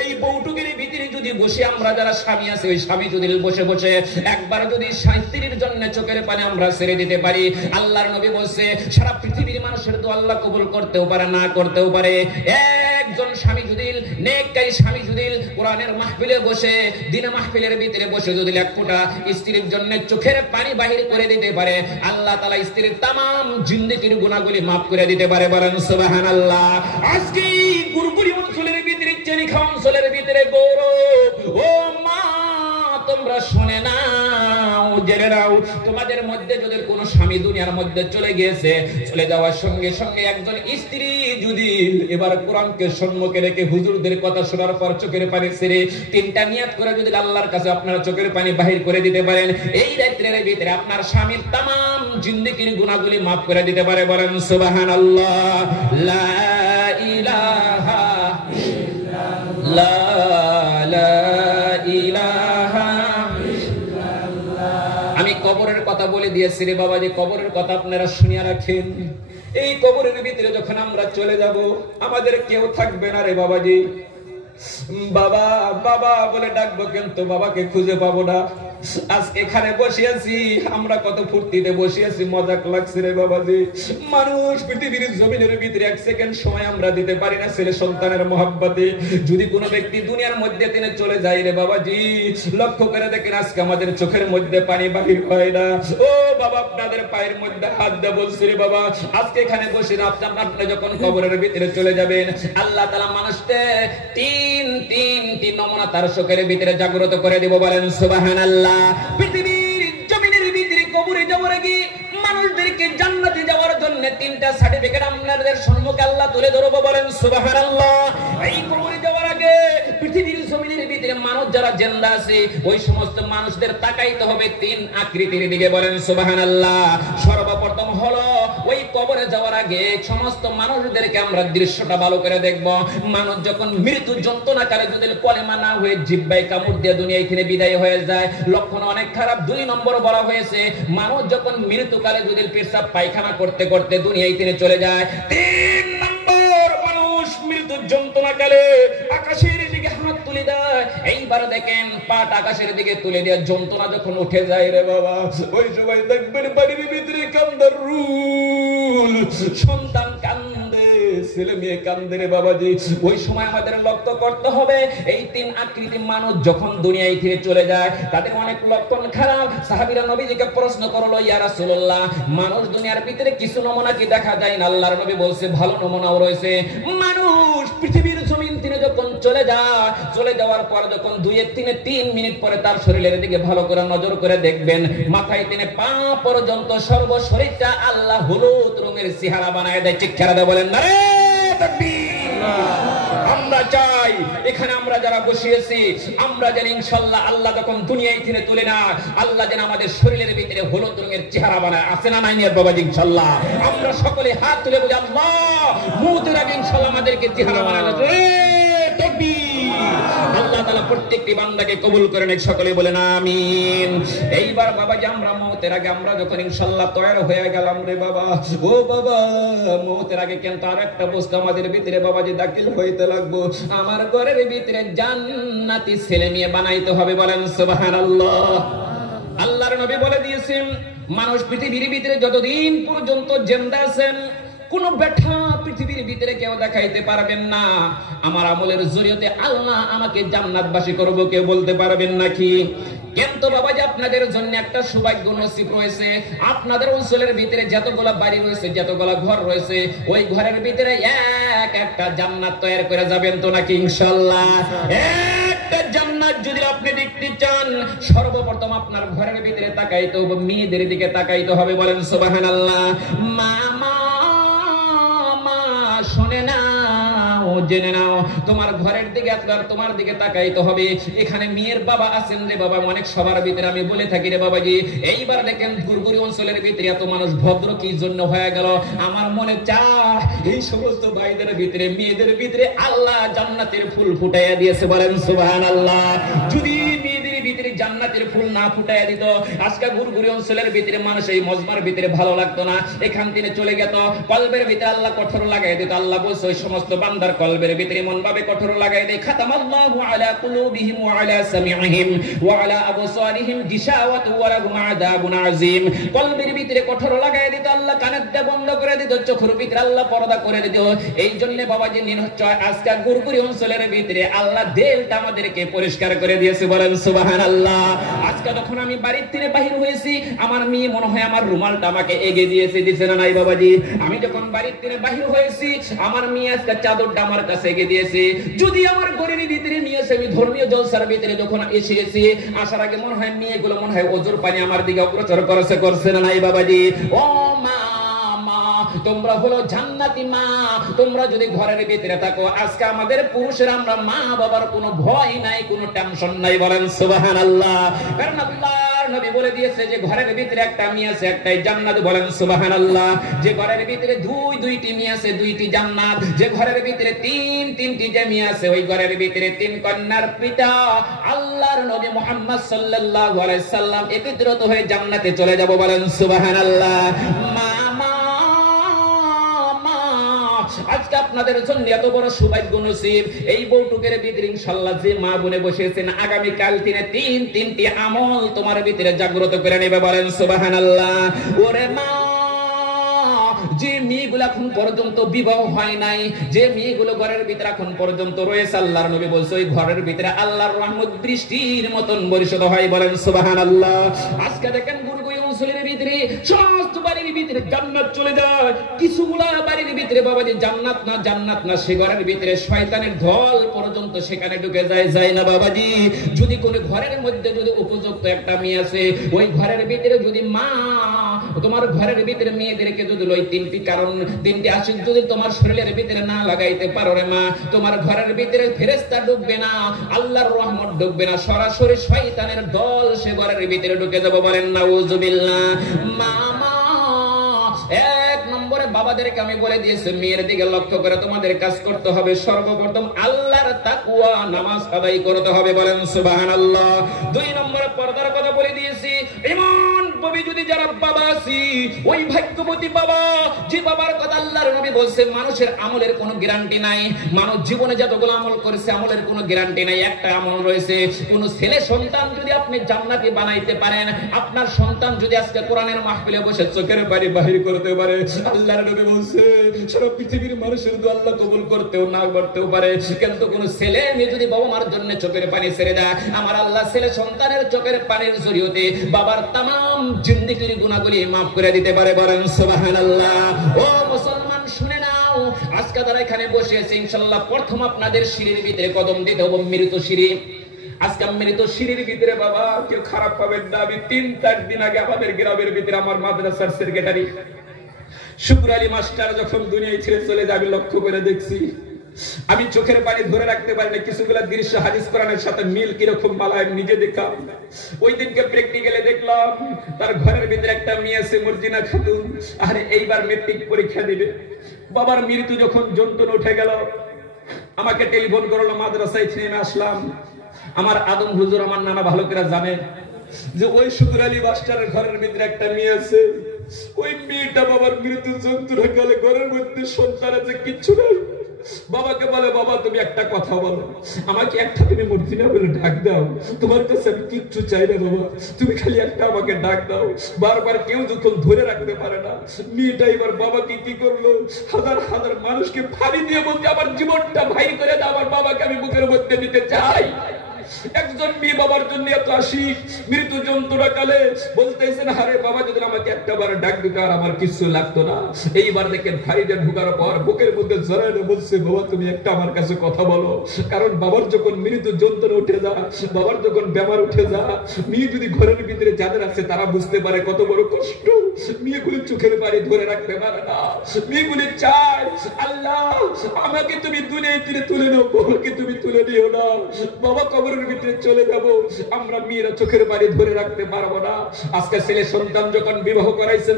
এই বউটুকের ভিতরে যদি বসে আমরা যারা স্বামী আছে, ওই স্বামী যদি বসে বসে একবার যদি স্ত্রীর জন্য চোখের পানি আমরা ছেড়ে দিতে পারি, আল্লাহর নবী বলছে সারা পৃথিবীর মানুষের দোয়া আল্লাহ কবুল করতেও পারে, না করতেও পারে। একজন স্বামী যদি নেককারী স্বামী যদি কোরআনের মাহফিলে বসে, দিনে মাহফিলের ভিতরে বসে যদি এক ফোঁটা স্ত্রীর জন্য চোখের পানি বাহির করে দিতে পারে, আল্লাহ তাআলা স্ত্রীর তামাম জিন্দেগীর গুনাহগুলি maaf করে দিতে পারে। বলেন সুবহানাল্লাহ। আজকে গুরগুরি অঞ্চলের ভিতরে, চেনিখা অঞ্চলের ভিতরে গৌরব, ও মা তোমরা শুনে নাও, জেনে নাও, তোমাদের মধ্যে যদি কোনো স্বামী দুনিয়ার মধ্যে চলে গিয়েছে, চলে যাওয়ার সঙ্গে সঙ্গে একজন স্ত্রী যদি এবার কোরআনকে সম্মুখে রেখে হুজুরদের কথা শোনার পর চোখের পানি ছেড়ে 3টা নিয়াত করে যদি আল্লাহর কাছে আপনারা চোখের পানি বাহির করে দিতে পারেন, এই রাত্রের ভিতরে আপনার স্বামীর তামাম জিন্দেগীর গুনাহগুলি maaf করে দিতে পারে। বলেন সুবহানাল্লাহ। লা ইলাহা ইল্লাল্লাহ। আমি কবরের কথা বলে দিয়েছি রে বাবাজি, কবরের কথা আপনারা শুনিয়া রাখেন। এই কবরের ভিতরে যখন আমরা চলে যাব, আমাদের কেউ থাকবে না রে বাবাজি। বাবা বাবা বলে ডাকবো কিন্তু বাবাকে খুঁজে পাবো না। আজকে এখানে বসে আছি, আমরা কত ফুর্তিতে বসে আছি, মজাক লাগছে রে বাবাজি। মানুষ পৃথিবীর জমিনের ভিতরে 1 সেকেন্ড সময় আমরা দিতে পারি না ছেলে সন্তানের মহব্বতে। যদি কোনো ব্যক্তি দুনিয়ার মধ্যে তিনি চলে যায় রে বাবাজি, লক্ষ্য করে দেখেন আজকে আমাদের চোখের মধ্যে পানি বাহির হয় না। ও বাবা, আপনাদের পায়ের মধ্যে হাত দিয়ে বলছি রে বাবা, আজকে এখানে বসে না, আপনি যখন কবরের ভিতরে চলে যাবেন, আল্লাহ তাআলা মানুষকে তিনটি নমুনা তার চোখের ভিতরে জাগ্রত করে দিব। বলেন সুবহানাল্লাহ। পৃথিবীর জমিনের ভিতরে কবরে যাওয়ার আগে মানুষদেরকে জান্নাতে যাওয়ার জন্য 3টা সার্টিফিকেট আপনাদের সম্মুখে আল্লাহ তুলে ধরবো। বলেন সুবহানাল্লাহ। এই কবরে যাওয়ার আগে পৃথিবীর জমিনের ভিতরে মানুষ যারা জিন্দা আছে, ওই সমস্ত মানুষদের তাকাইতে হবে 3 আকৃতির দিকে। বলেন সুবহানাল্লাহ। সর্বপ্রথম হলো ওই কবরে যাওয়ার আগে সমস্ত মানুষদেরকে আমরা দৃশ্যটা ভালো করে দেখব। মানুষ যখন মৃত্যু যন্ত্রণাকালে যদি কলেমা না হয়ে জিহ্বায় কামড় দিয়ে দুনিয়া এখানে বিদায় হয়ে যায়, লক্ষণ অনেক খারাপ। 2 নম্বর বলা হয়েছে, মানুষ যখন মৃত্যুকালে যদি পেশাব পায়খানা করতে করতে দুনিয়া এখানে চলে যায়। 3 নম্বর, মানুষ মৃত্যু যন্ত্রণাকালে আকাশের দিকে হাত তুলে দেয়। এইবার দেখেন পাট আকাশের দিকে তুলে দেওয়ার যন্ত্রণা যখন উঠে যায় রে বাবা, ওই সময় দেখবেন বাড়ির ভিতরে কান্দার রুল, সন্তান কান্দে, ছেলে মেয়ে কান্দে রে বাবাজি। ওই সময় আমাদের লক্ষ্য করতে হবে, এই 3 আকৃতির মানুষ যখন দুনিয়ায় থেকে চলে যায়, তাদের অনেক লক্ষণ খারাপ। সাহাবীরা নবীজিকে প্রশ্ন করলো, ইয়া রাসূলুল্লাহ, মানুষ দুনিয়ার ভিতরে কিছু নমুনা কি দেখা যায় না? আল্লাহর নবী বলছে ভালো নমুনাও রয়েছে। মানুষ পৃথিবীর জমিন থেকে যখন চলে যায়, চলে যাওয়ার পর যখন 2-3 মিনিট পরে তার শরীরের দিকে ভালো করে নজর করে দেখবেন, মাথায় থেকে পা পর্যন্ত সর্বশরীরটা আল্লাহ হলুদ রঙের চেহারা বানায় দেয়। চিৎকার দিয়ে বলেন নারে তাকবীর। আমরা চাই এখানে আমরা যারা বসিয়েছি, আমরা জানি ইনশাআল্লাহ আল্লাহ যখন দুনিয়ায় থেকে তুলে না, আল্লাহ যেন আমাদের শরীরের ভিতরে হলুদ রঙের চেহারা বানায়। আছে না নাই বাবা? ইনশাআল্লাহ আমরা সকলে হাত তুলে বলি, আল্লাহ মুতের আগে ইনশাআল্লাহ আমাদেরকে চেহারা বানায় তাকবীর। আল্লাহ তাআলা প্রত্যেকটি বান্দাকে কবুল করে নেক, সকলে বলেন আমিন। এইবার বাবাজি আমরা মওতের আগে আমরা যখন ইনশাআল্লাহ তৈরি হয়ে গেলাম রে বাবা, ও বাবা মওতের আগে কিন্তু আরেকটা বস্তু আমাদের ভিতরে বাবাজি দাখিল হইতে লাগবো। আমার ঘরের ভিতরে জান্নাতি ছেলে মেয়ে বানাইতে হবে। বলেন সুবহানাল্লাহ। আল্লাহর নবী বলে দিয়েছেন, মানুষ পৃথিবীর ভিতরে যতদিন পর্যন্ত জিন্দা আছেন, কোন ব্যথা পৃথিবীর ভিতরে কেউ দেখাইতে পারবেন না। আমার আমলের জরিয়তে আল্লাহ আমাকে জান্নাতবাসী করব, কেউ বলতে পারবেন নাকি? কিন্তু বাবাজি আপনাদের জন্য একটা সৌভাগ্য নসিব রয়েছে। আপনাদের অঞ্চলের ভিতরে যতগুলা বাড়ি রয়েছে, যতগুলা ঘর রয়েছে, ওই ঘরের ভিতরে একটা জান্নাত তৈরি করে যাবেন তো নাকি ইনশাআল্লাহ? একটা জান্নাত যদি আপনি দেখতে চান, সর্বপ্রথম আপনার ঘরের ভিতরে তাকাইতে হবে, মেয়েদের দিকে তাকাইতে হবে। বলেন সুবহানাল্লাহ। মামা শুনে নাও, জেনে নাও, তোমার ঘরের দিকে তোমার দিকে তাকাইতে হবে। এখানে মেয়ের বাবা আছেন রে বাবা, অনেক সবার ভিতরে আমি বলে থাকি রে বাবাজি, এইবার দেখেন গুরগুরি অঞ্চলের ভিতরে এত মানুষ ভদ্র কি জন্য হয়ে গেল? আমার মনে চায় এই সমস্ত ভাইদের ভিতরে, মেয়েদের ভিতরে আল্লাহ জান্নাতের ফুল ফুটাইয়া দিয়েছে। বলেন সুবহানাল্লাহ। যদি মেয়েদের ভিতরে জান্নাতের ফুল না ফুটাইয়া দিত, আজকে গুরগুরি অঞ্চলের ভিতরে মানুষ এই মজমার ভিতরে ভালো লাগতো না, এখান থেকে চলে যেত। কলবের ভিতরে আল্লাহ কঠোর লাগাই দিত। আল্লাহ বলছে ওই সমস্ত বান্দার কলবের ভিতরে মন ভাবে কঠোর লাগাই দেয়। খাতামাল্লাহু আলা কুলুবিহিম ওয়া আলা সামিইহিম ওয়া আলা আবসারিহিম গিশাওয়াতু ওয়া লাহুম আযাবুন আযীম। কলবের ভিতরে কঠোর লাগাই দিত আল্লাহ, কানেরটা বন্ধ করে দিত, চোখের ভিতরে আল্লাহ পর্দা করে দিত। এই জন্য বাবাজি নিশ্চয় আজকে গুরগুরি অঞ্চলের ভিতরে আল্লাহ দিলটা আমাদেরকে পরিষ্কার করে দিয়েছে। বলেন সুবহানাল্লাহ। আজকে যখন আমি বাড়ির থেকে বাহির হয়েছি, আমার মেয়ে মনে হয় আমার রুমালটা আমাকে এগিয়ে দিয়েছে, দিছে না নাই বাবাজি? আমি যখন বাড়ির থেকে বাহির হয়েছি, আমার মেয়ে আজকে চাদরটা আমার কাছে এগিয়ে দিয়েছে। যদি আমার ঘরের ভিতরে নিয়েছে, আমি ধর্মীয় জলসার ভিতরে যখন এসেছি, আসার আগে মনে হয় মেয়েগুলো মনে হয় ওজোর পানি আমার দিকে অগ্রসর করছে না নাই বাবাজি? ও মা, তোমরা হলো জান্নাতি মা, তোমরা যদি ঘরের ভিতরে থাকো, আজকে আমাদের পুরুষের আমরা মা বাবার কোনো ভয় নাই, কোনো টেনশন নাই। বলেন সুবহানাল্লাহ। কারণ আল্লাহর নবী বলে দিয়েছে যে ঘরের ভিতরে একটা মেয়ে আছে, একটাই জান্নাত। বলেন সুবহানাল্লাহ। যে ঘরের ভিতরে দুইটি মেয়ে আছে, দুইটি জান্নাত। যে ঘরের ভিতরে তিনটি যে মেয়ে আছে, ওই ঘরের ভিতরে 3 কন্যার পিতা আল্লাহর নবী মুহাম্মদ সাল্লাল্লাহু আলাইহি সাল্লাম একত্রিত হয়ে জান্নাতে চলে যাব। বলেন সুবহানাল্লাহ। আজকে আপনাদের জন্য এত বড় সৌভাগ্য নসিব, এই বউটুকের ভিতরে ইনশাআল্লাহ যে মা বনে বসেছেন, আগামী কাল তিনটি আমল তোমার ভিতরে জাগ্রত করে নেবে। বলেন সুবহানাল্লাহ। ওরে মা, যে মেয়েগুলো এখন পর্যন্ত বিবাহ হয় নাই, যে মেয়েগুলো ঘরের ভিতরে এখন পর্যন্ত রয়েছে, আল্লাহর নবী বলছে ওই ঘরের ভিতরে আল্লাহর রহমত বৃষ্টির মতন বর্ষিত হয়। বলেন সুবহানাল্লাহ। আজকে দেখেন গুরগুরি অঞ্চলের ভিতরে সমস্ত বাড়ির ভিতরে জান্নাত চলে যায়, কিছুগুলা বাড়ির ভিতরে বাবাজি জান্নাত না, সে ঘরের ভিতরে শয়তানের দল পর্যন্ত সেখানে ঢুকে যায় না বাবাজি? যদি কোন ঘরের মধ্যে যদি উপযুক্ত একটা মেয়ে আছে, ওই ঘরের ভিতরে যদি মা তোমার ঘরের ভিতরে মেয়েদেরকে যদি লই তিনটি আশিক যদি তোমার শরীরের ভিতরে না লাগাইতে পারো রে মা, তোমার ঘরের ভিতরে ফেরেশতা ঢুকবে না, আল্লাহর রহমত ঢুকবে না, সরাসরি শয়তানের দল সে ঘরের ভিতরে ঢুকে যাবে। বলেন নাউজুবিল্লাহ। মামা, এক নম্বরে বাবাদেরকে আমি বলে দিয়েছি, মেয়ের দিকে লক্ষ্য করে তোমাদের কাজ করতে হবে। সর্বপ্রথম আল্লাহর তাকওয়া, নামাজ আদায় করতে হবে। বলেন সুবহানাল্লাহ। 2 নম্বরে পর্দার কথা বলে দিয়েছি। ঈমান নবী যদি যারা বাবা আছি, ওই ভাগ্যবতী বাবা, যে বাবার কথা আল্লাহর নবী বলছে মানুষের আমলের কোনো গ্যারান্টি নাই, মানুষ জীবনে যতগুলো আমল করেছে আমলের কোনো গ্যারান্টি নাই। একটা আমল রয়েছে, কোন ছেলে সন্তান যদি আপনি জান্নাতি বানাইতে পারেন, আপনার সন্তান যদি আজকে কোরআনের মাহফিলে বসে চোখের পানি বাহির করতে পারে, আল্লাহর নবী বলছে সারা পৃথিবীর মানুষের দোয়া আল্লাহ কবুল করতেও না করতেও পারে, কিন্তু কোন ছেলে মেয়ে যদি বাবা মার জন্য চোখের পানি ছেড়ে দেয়, আমার আল্লাহ ছেলে সন্তানের চোখের পানির জরিয়তে বাবার তামাম জিন্দেগির গুনাহগুলি maaf করে দিতে পারে। বলেন সুবহানাল্লাহ। ও মুসলমান শুনে নাও, আজকে যারা এখানে বসে আছে ইনশাআল্লাহ প্রথম আপনাদের সিঁড়ির ভিতরে কদম দিতে হবে, মৃত সিঁড়ি। আজকে মৃত সিঁড়ির ভিতরে বাবা কেউ খারাপ পাবেন না। আমি 3-4 দিন আগে আমাদের গ্রামের ভিতরে আমার মাদ্রাসার সেক্রেটারি শুকুর আলী মাস্টার যখন দুনিয়ায় ছেড়ে চলে যায়, আমি লক্ষ্য করে দেখছি, আমি চোখের পানি ধরে রাখতে পারি না। কিছুগুলো দৃশ্য হাদিস কোরআনের সাথে মিল কিরকম মালায় নিজে দেখলাম। ওই দিনকে প্র্যাকটিক্যালে দেখলাম তার ঘরের ভিতরে একটা মেয়ে আছে মর্জিনা খাতুন, আর এইবার মেট্রিক পরীক্ষা দিবে। বাবার মৃত্যু যখন যন্ত্রণা উঠে গেল, আমাকে টেলিফোন করলো, মাদ্রাসায় নেমে আসলাম। আমার আদম হুজুর আমার নানা ভালো করে জানে যে ওই শুকুর আলী মাস্টারের ঘরের ভিতরে একটা মেয়ে আছে। ওই মেয়েটা বাবার মৃত্যু যন্ত্রণা গেলে ঘরের মধ্যে সন্তান আছে, কিচ্ছু নাই। বাবাকে বলে, বাবা তুমি একটা কথা বলো, আমাকে একটা তুমি মর্জিনা বলে ডাক দাও, তোমার কাছে আমি কিচ্ছু চাই না বাবা, তুমি খালি একটা আমাকে ডাক দাও। বারবার কেউ যখন ধরে রাখতে পারে না, মেয়েটা এবার বাবাকে কি করলো, হাজার হাজার মানুষকে ফাঁড়ি দিয়ে বলতে আমার জীবনটা ভাই করে দাও, আমার বাবাকে আমি বুকের মধ্যে নিতে চাই। একজন মেয়ে বাবার জন্য এত আশিক, মৃত্যু যন্ত্রণা কালে বলতেছেন আরে বাবা যদি আমাকে একটাবার ডাক দিতে আর আমার কিছু লাগতো না। এইবার দেখেন ফারিদা ঢুকার পর বুকের মধ্যে জড়ানো বলছে বাবা তুমি একটা আমার কাছে কথা বলো। কারণ বাবার যখন মৃত্যু যন্ত্রণা উঠে যায়, বাবার যখন বেমার উঠে যায়, মেয়ে যদি ঘরের ভিতরে যাদের আছে তারা বুঝতে পারে কত বড় কষ্ট। মেয়েগুলি চোখের পানি ধরে রাখতে পারে না, মেয়েগুলি চায় আল্লাহ আমাকে তুমি দুনিয়ায় তুলে নাও, বাবাকে তুমি তুলে দিও না, বাবা কবরের ভিতরে চলে যাব। আমরা মেয়েরা চোখের পানি ধরে রাখতে পারবো না। আজকে ছেলে সন্তান যখন বিবাহ করাইছেন,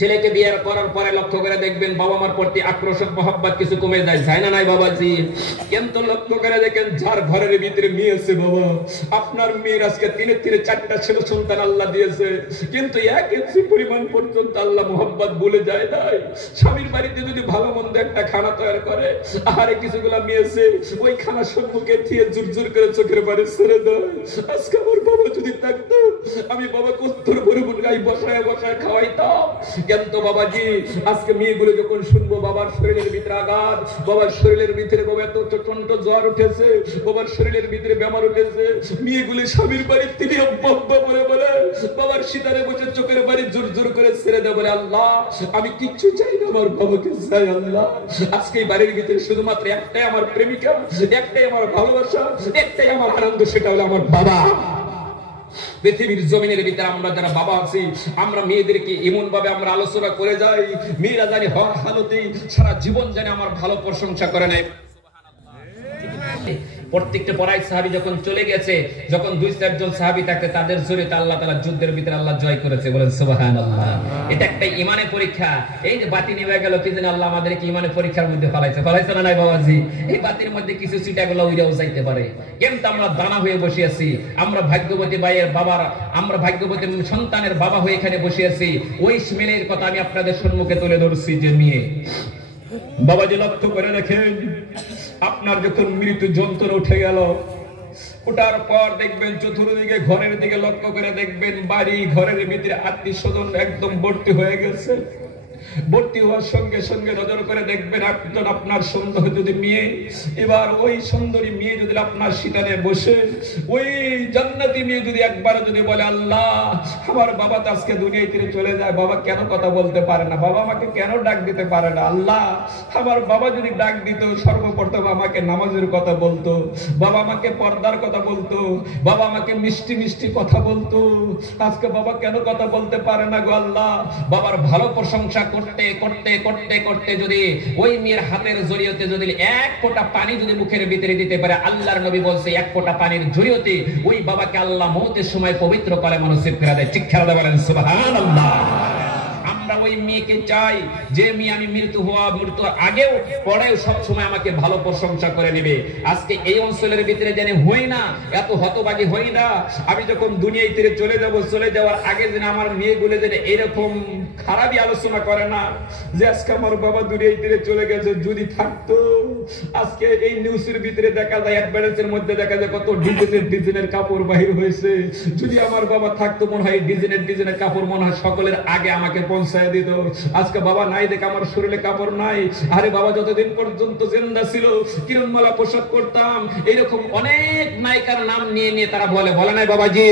ছেলেকে বিয়ে করার পরে লক্ষ্য করে দেখবেন বাবা মার প্রতি আক্রোশক মহব্বত কিছু কমে যায়, যায় না নাই বাবাজি? কিন্তু লক্ষ্য করে দেখেন যার ঘরের ভিতরে মেয়ে আছে, বাবা আপনার মেয়ের আজকে 3-4টা ছেলে সন্তান আল্লাহ দিয়েছে, কিন্তু 1 ইঞ্চি পরিমাণ পর্যন্ত আল্লাহ মহব্বত ভুলে যায় নাই। স্বামীর বাড়িতে যদি ভালো মন্দ একটা খানা তৈরি করে, আহারে কিছুগুলা মেয়ে আছে ওই খানা সম্মুখে দিয়ে জোর করে চোখের পানি ছেড়ে দেয়। আজকে আমার বাবা যদি থাকতো, আমি বাবা কত্তর ভরে গাই বসায় খাওয়াইতাম। কিন্তু বাবাজি আজকে মেয়েগুলো যখন শুনবো বাবার শরীরের ভিতরে আঘাত, বাবার শরীরের ভিতরে বাবা এত প্রচন্ড জ্বর উঠেছে, বাবার শরীরের ভিতরে বেমার উঠেছে, মেয়েগুলি স্বামীর বাড়ির তিনি বলে বাবার সিতারে বসে চোখের বাড়ি জোর করে ছেড়ে দেয়, বলে আল্লাহ আমি কিচ্ছু চাই না, আমার বাবাকে চাই আল্লাহ। আজকে এই বাড়ির ভিতরে শুধুমাত্র একটাই আমার প্রেমিকা, একটাই আমার ভালোবাসা, একটাই আমার আনন্দ, সেটা হলো আমার বাবা। পৃথিবীর জমিনের ভিতরে আমরা যারা বাবা আছি, আমরা মেয়েদেরকে এমন ভাবে আমরা আলোচনা করে যাই, মেয়েরা জানি হর হালতে সারা জীবন জানি আমার ভালো প্রশংসা করে নেয়। প্রত্যেকটা পরাই সাহাবী যখন চলে গেছে, যখন 2-4 জন সাহাবী থাকে তাদের জোরে আল্লাহ তাআলা যুদ্ধের ভিতরে আল্লাহ জয় করেছে, বলেন সুবহানাল্লাহ। এটা একটা ঈমানের পরীক্ষা। এই যে বাতি নিভে গেল, কি জানি আল্লাহ আমাদেরকে ঈমানের পরীক্ষার মধ্যে ফলাইছে না নাই বাবাজি? এই বাতির মধ্যে কিছু চিটাগুলো উড়েও যাইতে পারে, কিন্তু আমরা দানা হয়ে বসে আছি। আমরা ভাগ্যবতী ভাইয়ের বাবার, আমরা ভাগ্যবতী সন্তানের বাবা হয়ে এখানে বসে আছি। ওই মেয়ের কথা আমি আপনাদের সম্মুখে তুলে ধরছি, যে মেয়ে বাবাজি লক্ষ্য করে দেখেন, আপনার যখন মৃত্যু যন্ত্রণা উঠে গেল, ওটার পর দেখবেন চতুর্দিকে ঘরের দিকে লক্ষ্য করে দেখবেন বাড়ি ঘরের ভিতরে আত্মীয় স্বজন একদম ভর্তি হয়ে গেছে। ভর্তি হওয়ার সঙ্গে সঙ্গে নজর করে দেখবেন একজন আপনার সুন্দর যদি মেয়ে, এবার ওই সুন্দরী মেয়ে যদি আপনার সিতারে বসে, ওই জান্নাতি মেয়ে যদি একবার যদি বলে আল্লাহ আমার বাবা তো আজকে দুনিয়ায় থেকে চলে যায়, বাবা কেন কথা বলতে পারে না, বাবা আমাকে কেন ডাক দিতে পারে না, আল্লাহ আমার বাবা যদি ডাক দিত সর্বপ্রথম আমাকে নামাজের কথা বলতো, বাবা আমাকে পর্দার কথা বলতো, বাবা আমাকে মিষ্টি মিষ্টি কথা বলতো, আজকে বাবা কেন কথা বলতে পারে না গো আল্লাহ। বাবার ভালো প্রশংসা করতে করতে করতে করতে যদি ওই মেয়ের হাতের জড়িয়তে যদি 1 ফোঁটা পানি যদি মুখের ভিতরে দিতে পারে, আল্লাহর নবী বলছে 1 ফোঁটা পানির জড়িয়তে ওই বাবাকে আল্লাহ মওতের সময় পবিত্র করে নসিব করে দেয়। চিৎকার দিয়ে বলেন সুবহানাল্লাহ। আমরা ওই মেয়েকে চাই যে মেয়ে আমি মৃত্যু আগেও পরেও সব সময় আমাকে ভালো প্রশংসা করে নেবে। আজকে এই অঞ্চলের ভিতরে জানি হই না, এত হতবাগী হই না। আমি যখন দুনিয়ায় তীরে চলে যাওয়ার আগে যেন আমার মেয়েগুলো যেন এরকম খারাপই আলোচনা করে না যে আজকে আমার বাবা দুনিয়ায় তীরে চলে গেছে, যদি থাকতো আজকে এই নিউজের ভিতরে দেখা যায়, অ্যাডভার্টাইজের মধ্যে দেখা যায় কত ডিজাইনের কাপড় বাহির হয়েছে, যদি আমার বাবা থাকতো মনে হয় ডিজাইনের কাপড় মনে হয় সকলের আগে আমাকে পৌঁছায় দিত। আজকে বাবা নাই দেখে আমার শরীরে কাপড় নাই, আরে বাবা যতদিন পর্যন্ত জিন্দা ছিল কিরণমালা পোশাক করতাম, এরকম অনেক নায়িকার নাম নিয়ে তারা বলে নাই বাবাজি?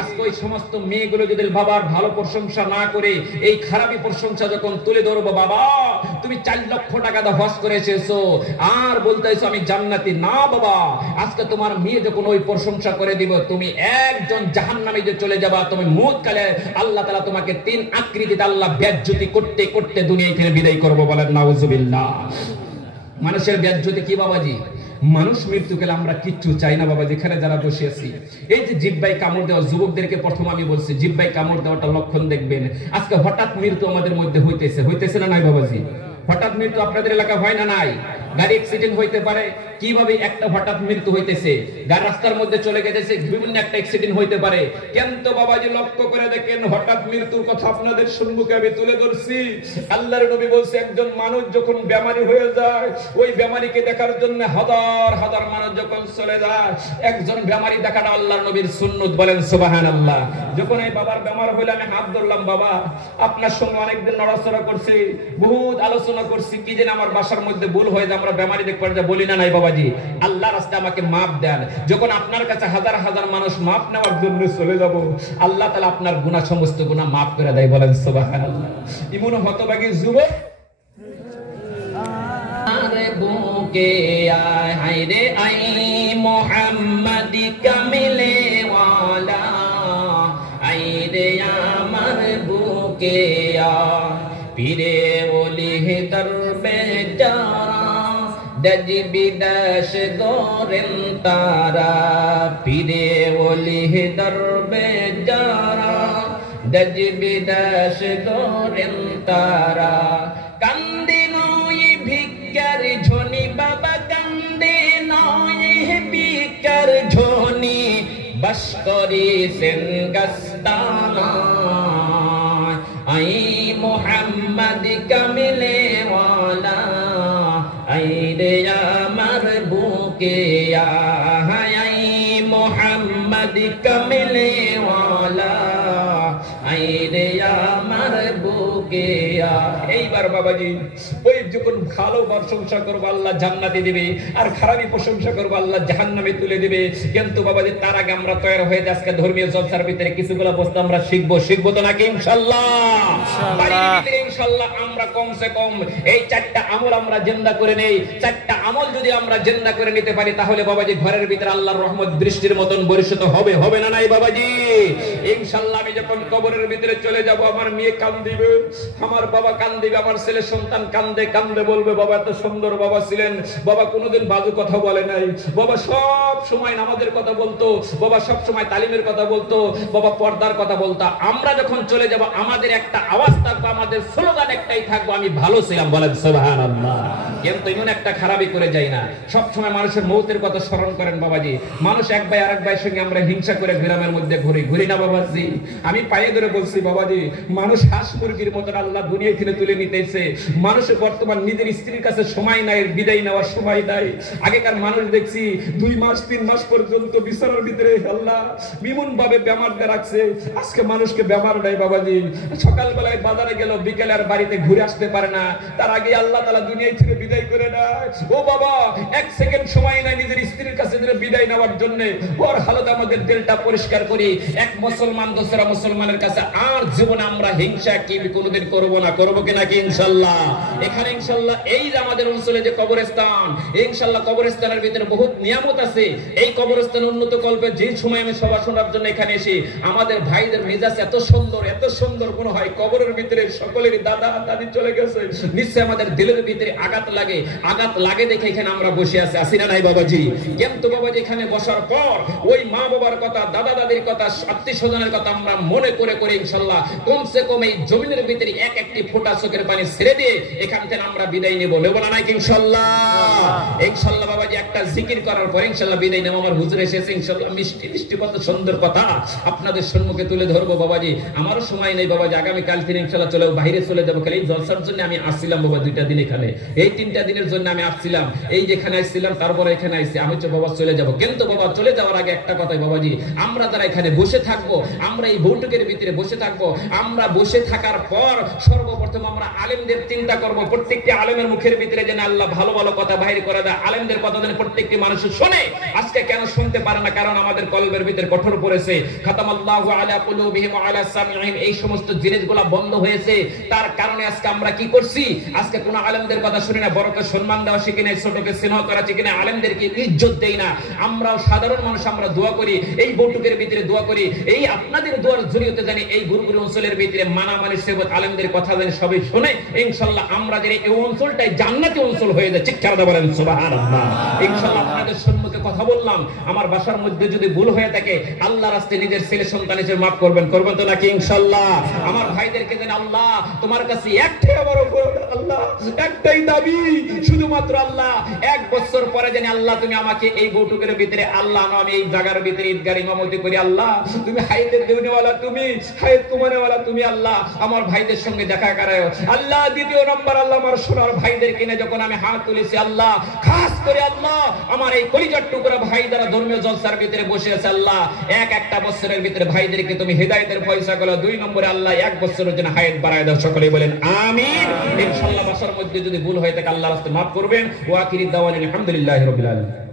আজকে ওই সমস্ত মেয়েগুলো যদি বাবার ভালো প্রশংসা না করে এই খারাপি প্রশংসা যখন তুলে ধরবো, বাবা তুমি 4 লক্ষ টাকা দা হজ করে এসেছো আর বলতেছো আমি জান্নাতি, না বাবা আজকে তোমার মেয়ে যখন ওই প্রশংসা করে দিব, তুমি একজন জাহান্নামে যে চলে যাবা। তুমি মউত কালে আল্লাহ তাআলা তোমাকে 3 আকৃতিতে আল্লাহ বেজ্জতি করতে করতে দুনিয়া থেকে বিদায় করব, বলেন নাউজুবিল্লাহ। মানুষের বেজ্জতি কি বাবাজি? মানুষ মৃত্যু গেলে আমরা কিচ্ছু চাই না বাবা। যেখানে যারা বসে আছি, এই যে জিহ্বায় কামড় দেওয়া, যুবকদেরকে প্রথম আমি বলছি জিহ্বায় কামড় দেওয়াটা লক্ষণ দেখবেন। আজকে হঠাৎ মৃত্যু আমাদের মধ্যে হইতেছে না নাই বাবাজি? হঠাৎ মৃত্যু আপনাদের এলাকা হয় না নাই? গাড়ি অ্যাক্সিডেন্ট হইতে পারে, কিভাবে একটা হঠাৎ মৃত্যু হইতেছে, গাড়ি রাস্তার মধ্যে চলে গেছে, বিভিন্ন একটা অ্যাক্সিডেন্ট হইতে পারে। কিন্তু বাবাজি লক্ষ্য করে দেখেন হঠাৎ মৃত্যুর কথা আপনাদের সম্মুখে আমি তুলে ধরছি। আল্লাহর নবী বলছে একজন মানুষ যখন বেমারি হয়ে যায়, ওই বেমারিকে দেখার জন্য হাজার হাজার মানুষ যখন চলে যায়, একজন বেমারি দেখাটা আল্লাহর নবীর সুন্নত, বলেন সুবহানাল্লাহ। যখন এই বাবার বেমার হইলে আমি হাত ধরলাম, বাবা আপনার সঙ্গে অনেকদিন নড়াচড়া করছি, বহুত আলোচনা করছি, কি যেন আমার বাসার মধ্যে ভুল হয়ে যায়, আমরা বেমারি দেখবার যা বলি না নাই বাবা বাবাজি, আল্লাহ রাস্তায় আমাকে মাপ দেন। যখন আপনার কাছে হাজার হাজার মানুষ মাপ নেওয়ার জন্য চলে যাব, আল্লাহ তাআলা আপনার গুনাহ, সমস্ত গুনাহ মাফ করে দেয়। বলেন সুবহানাল্লাহ। ইমন হতভাগী যুবক আরে বুকে আয় হায় রে আই মুহাম্মাদি কামিলে ওয়ালা, আই রে আমার বুকে আয় পীরে ওলি দরবে যারা, দজ বিদাশ গোরেন তারা, পীরে ওলি দরবে যারা, দজ বিদাশ গোরেন তারা। কান্দে নয় ভিক্ষার ঝনি বাবা, কান্দে নয় ভিক্ষার ঝনি, বাস করিছেন গাস্তানা, আই মুহাম্মদ কামিলে ওয়ালা, আই রে আমার বুকে আয়, আই মুহাম্মদ কামিলে ওয়ালা, আই রে আমার বুকে আয়। এইবার বাবাজি ওই যখন ভালো প্রশংসা করবো আল্লাহ জান্নাতে দিবে, আর খারাপই প্রশংসা করবো আল্লাহ জাহান্নামে তুলে দিবে। কিন্তু বাবাজি তার আগে আমরা তৈরি হয়ে যাই আজকে ধর্মীয় জলসার ভিতরে কিছুগুলো বস্তু আমরা শিখবো তো নাকি ইনশাআল্লাহ? ইনশাআল্লাহ আমরা কমসে কম এই 4টা আমল আমরা জিন্দা করে নেই। 4টা আমল যদি আমরা জিন্দা করে নিতে পারি, তাহলে বাবাজি ঘরের ভিতরে আল্লাহর রহমত দৃষ্টির মতন বর্ষিত হবে না নাই বাবাজি? ইনশাআল্লাহ আমি যখন কবরের ভিতরে চলে যাব, আমার মেয়ে কান্দিবে, আমার বাবা কান্দিবে, আমার ছেলে সন্তান কান্দে বলবে বাবা এত সুন্দর বাবা ছিলেন, বাবা কোনোদিন বাজু কথা বলে নাই, বাবা সব সময় নামাজের কথা বলতো, বাবা সব সময় তালিমের কথা বলতো, বাবা পর্দার কথা বলতো। আমরা যখন চলে যাব আমাদের একটা আওয়াজ থাকবে, আমাদের স্লোগান একটাই থাকবে, আমি ভালো ছিলাম। বলেন সুবহানাল্লাহ। কিন্তু এমন একটা খারাপই করে যাই না, সব সময় মানুষের মৌতের কথা স্মরণ করেন বাবাজি। মানুষ এক ভাই আরেক ভাইয়ের সঙ্গে আমরা হিংসা করে গ্রামের মধ্যে ঘুরি না বাবাজি? আমি পায়ে ধরে বলছি বাবাজি, মানুষ হাঁস মুরগির মতন আল্লাহ দুনিয়া থেকে তুলে নিতেছে। মানুষের বর্তমান নিজের স্ত্রীর কাছে সময় নাই, বিদায় নেওয়ার সময় নাই। আগেকার মানুষ দেখছি 2 মাস 3 মাস পর্যন্ত বিছানার ভিতরে আল্লাহ বিমন ভাবে বেমারটা রাখছে। আজকে মানুষকে বেমার নাই বাবাজি, সকালবেলায় বাজারে গেল, বিকেলে আর বাড়িতে ঘুরে আসতে পারে না, তার আগে আল্লাহ তাআলা দুনিয়া থেকে বিদায় করে দেয়। ও বাবা, 1 সেকেন্ড সময় নাই নিজের স্ত্রীর কাছে বিদায় নেওয়ার জন্য। ওর হালত আমাদের দিলটা পরিষ্কার করি, এক মুসলমান দোসরা মুসলমানের কাছে আর জীবনে আমরা হিংসা কি কোনোদিন করবো না, করবো কি নাকি ইনশাআল্লাহ? এখানে ইনশাআল্লাহ এই যে আমাদের অঞ্চলে যে কবরস্থান, ইনশাআল্লাহ কবরস্থানের ভিতরে বহুত নিয়ামত আছে। এই কবরস্থান উন্নত কল্পে যে সময় আমি সভা শোনার জন্য এখানে এসে, আমাদের ভাইদের মেজাজ এত সুন্দর মনে হয় কবরের ভিতরে সকলের দাদা দাদি চলে গেছে, নিশ্চয় আমাদের দিলের ভিতরে আঘাত লাগে দেখে এখানে আমরা বসে আছি না নাই বাবাজি? কিন্তু বাবাজি এখানে বসার পর ওই মা বাবার কথা, দাদা দাদির কথা, আত্মীয় স্বজনের কথা আমরা মনে করে ইনশাআল্লাহ কমসে কম এই জমিনের ভিতরে একটি ফোঁটা চোখের পানি ছেড়ে দিয়ে এখান থেকে আমরা বিদায় নেব না নাকি ইনশাআল্লাহ? ইনশাআল্লাহ বাবাজি একটা জিকির করার পর ইনশাআল্লাহ বিদায় নেব। আমার হুজুর এসেছে, ইনশাআল্লাহ মিষ্টি কত সুন্দর কথা আপনাদের সম্মুখে তুলে ধরবো বাবাজি। আমারও সময় নেই বাবাজি, আগামী কাল থেকে ইনশাআল্লাহ বাইরে চলে যাবো। খালি জলসার জন্য আমি আসছিলাম বাবা 2টা দিন এখানে, এই 3টা দিনের জন্য আমি আসছিলাম, এই যেখানে আসছিলাম তারপরে এখানে আসছি। আমি তো বাবা চলে যাব, কিন্তু বাবা চলে যাওয়ার আগে একটা কথাই বাবাজি, আমরা যারা এখানে বসে থাকবো, আমরা এই বৈঠকের ভিতরে বসে থাকবো, আমরা বসে থাকার পর সর্বপ্রথম আমরা আলেমদের চিন্তা করব। প্রত্যেকটি আলেমের মুখের ভিতরে যেন আল্লাহ ভালো ভালো কথা বাইর করে দেয়, আলেমদের কথা যেন প্রত্যেকটি মানুষ শুনে। আজকে কেন শুনতে পারে না? কারণ আমাদের কলবের ভিতরে কঠোর পড়েছে, খাতামাল্লাহু আলা কুলুবিহিম ওয়া আলা সামিহিম, এই সমস্ত জিনিসগুলো বন্ধ হয়েছে। তার কারণে আজকে আমরা কি করছি? আজকে কোন আলেমদের কথা শুনি না, বড়কে সম্মান দেওয়া শিখি না, ছোটকে স্নেহ করা শিখি না, আলেমদেরকে ইজ্জত দেই না। আমরাও সাধারণ মানুষ, আমরা দোয়া করি, এই বৈঠকের ভিতরে দোয়া করি, এই আপনাদের দোয়ার জরিয়তে জানি এই গুরুগুরু অঞ্চলের ভিতরে মানামানি সেবত আলেমদের কথা জানি সবাই শুনে। ইনশাআল্লাহ আমরা জানি এই অঞ্চলটাই জান্নাতি অঞ্চল হয়ে যায়। চিৎকার দিয়ে বলেন সুবহানাল্লাহ। ইনশাআল্লাহ আপনাদের সম্মুখে কথা বললাম, আমার ভাষার মধ্যে যদি ভুল হয়ে থাকে আল্লাহর রাস্তায় নিজের ছেলে সন্তান হিসেবে মাফ করবেন তো নাকি ইনশাআল্লাহ? আমার ভাইদেরকে জানি আল্লাহ তোমার কাছে একটাই, আমার আল্লাহ একটাই দাবি, শুধুমাত্র আল্লাহ 1 বছর পরে জানি আল্লাহ তুমি আমাকে এই বৈঠকের ভিতরে আল্লাহ আমি এই জায়গার ভিতরে ঈদগাহ ইমামতি করি। আল্লাহ তুমি হায়াতের দেওয়ালা, তুমি হায়াত কুমারেওয়ালা, তুমি আল্লাহ আমার ভাইদের সঙ্গে দেখা করায়ো। আল্লাহ দ্বিতীয় নম্বর আল্লাহ আমার সোনার ভাইদের কিনে যখন আমি হাত তুলেছি আল্লাহ, খাস করে আল্লাহ আমার এই কলিজার টুকরা ভাই যারা ধর্মীয় জলসার ভিতরে বসে আছে আল্লাহ, একটা বছরের ভিতরে ভাইদেরকে তুমি হিদায়াতের পয়সা করো। 2 নম্বরে আল্লাহ 1 বছরের জন্য হায়াত বাড়ায় দাও। সকলে বলেন আমিন। ইনশাআল্লাহ ভাষার মধ্যে যদি ভুল হয়ে থাকে আল্লাহর রাস্তায় মাফ করবেন। ওয়া আখিরি দাওয়ানা আলহামদুলিল্লাহি রাব্বিল আলামিন।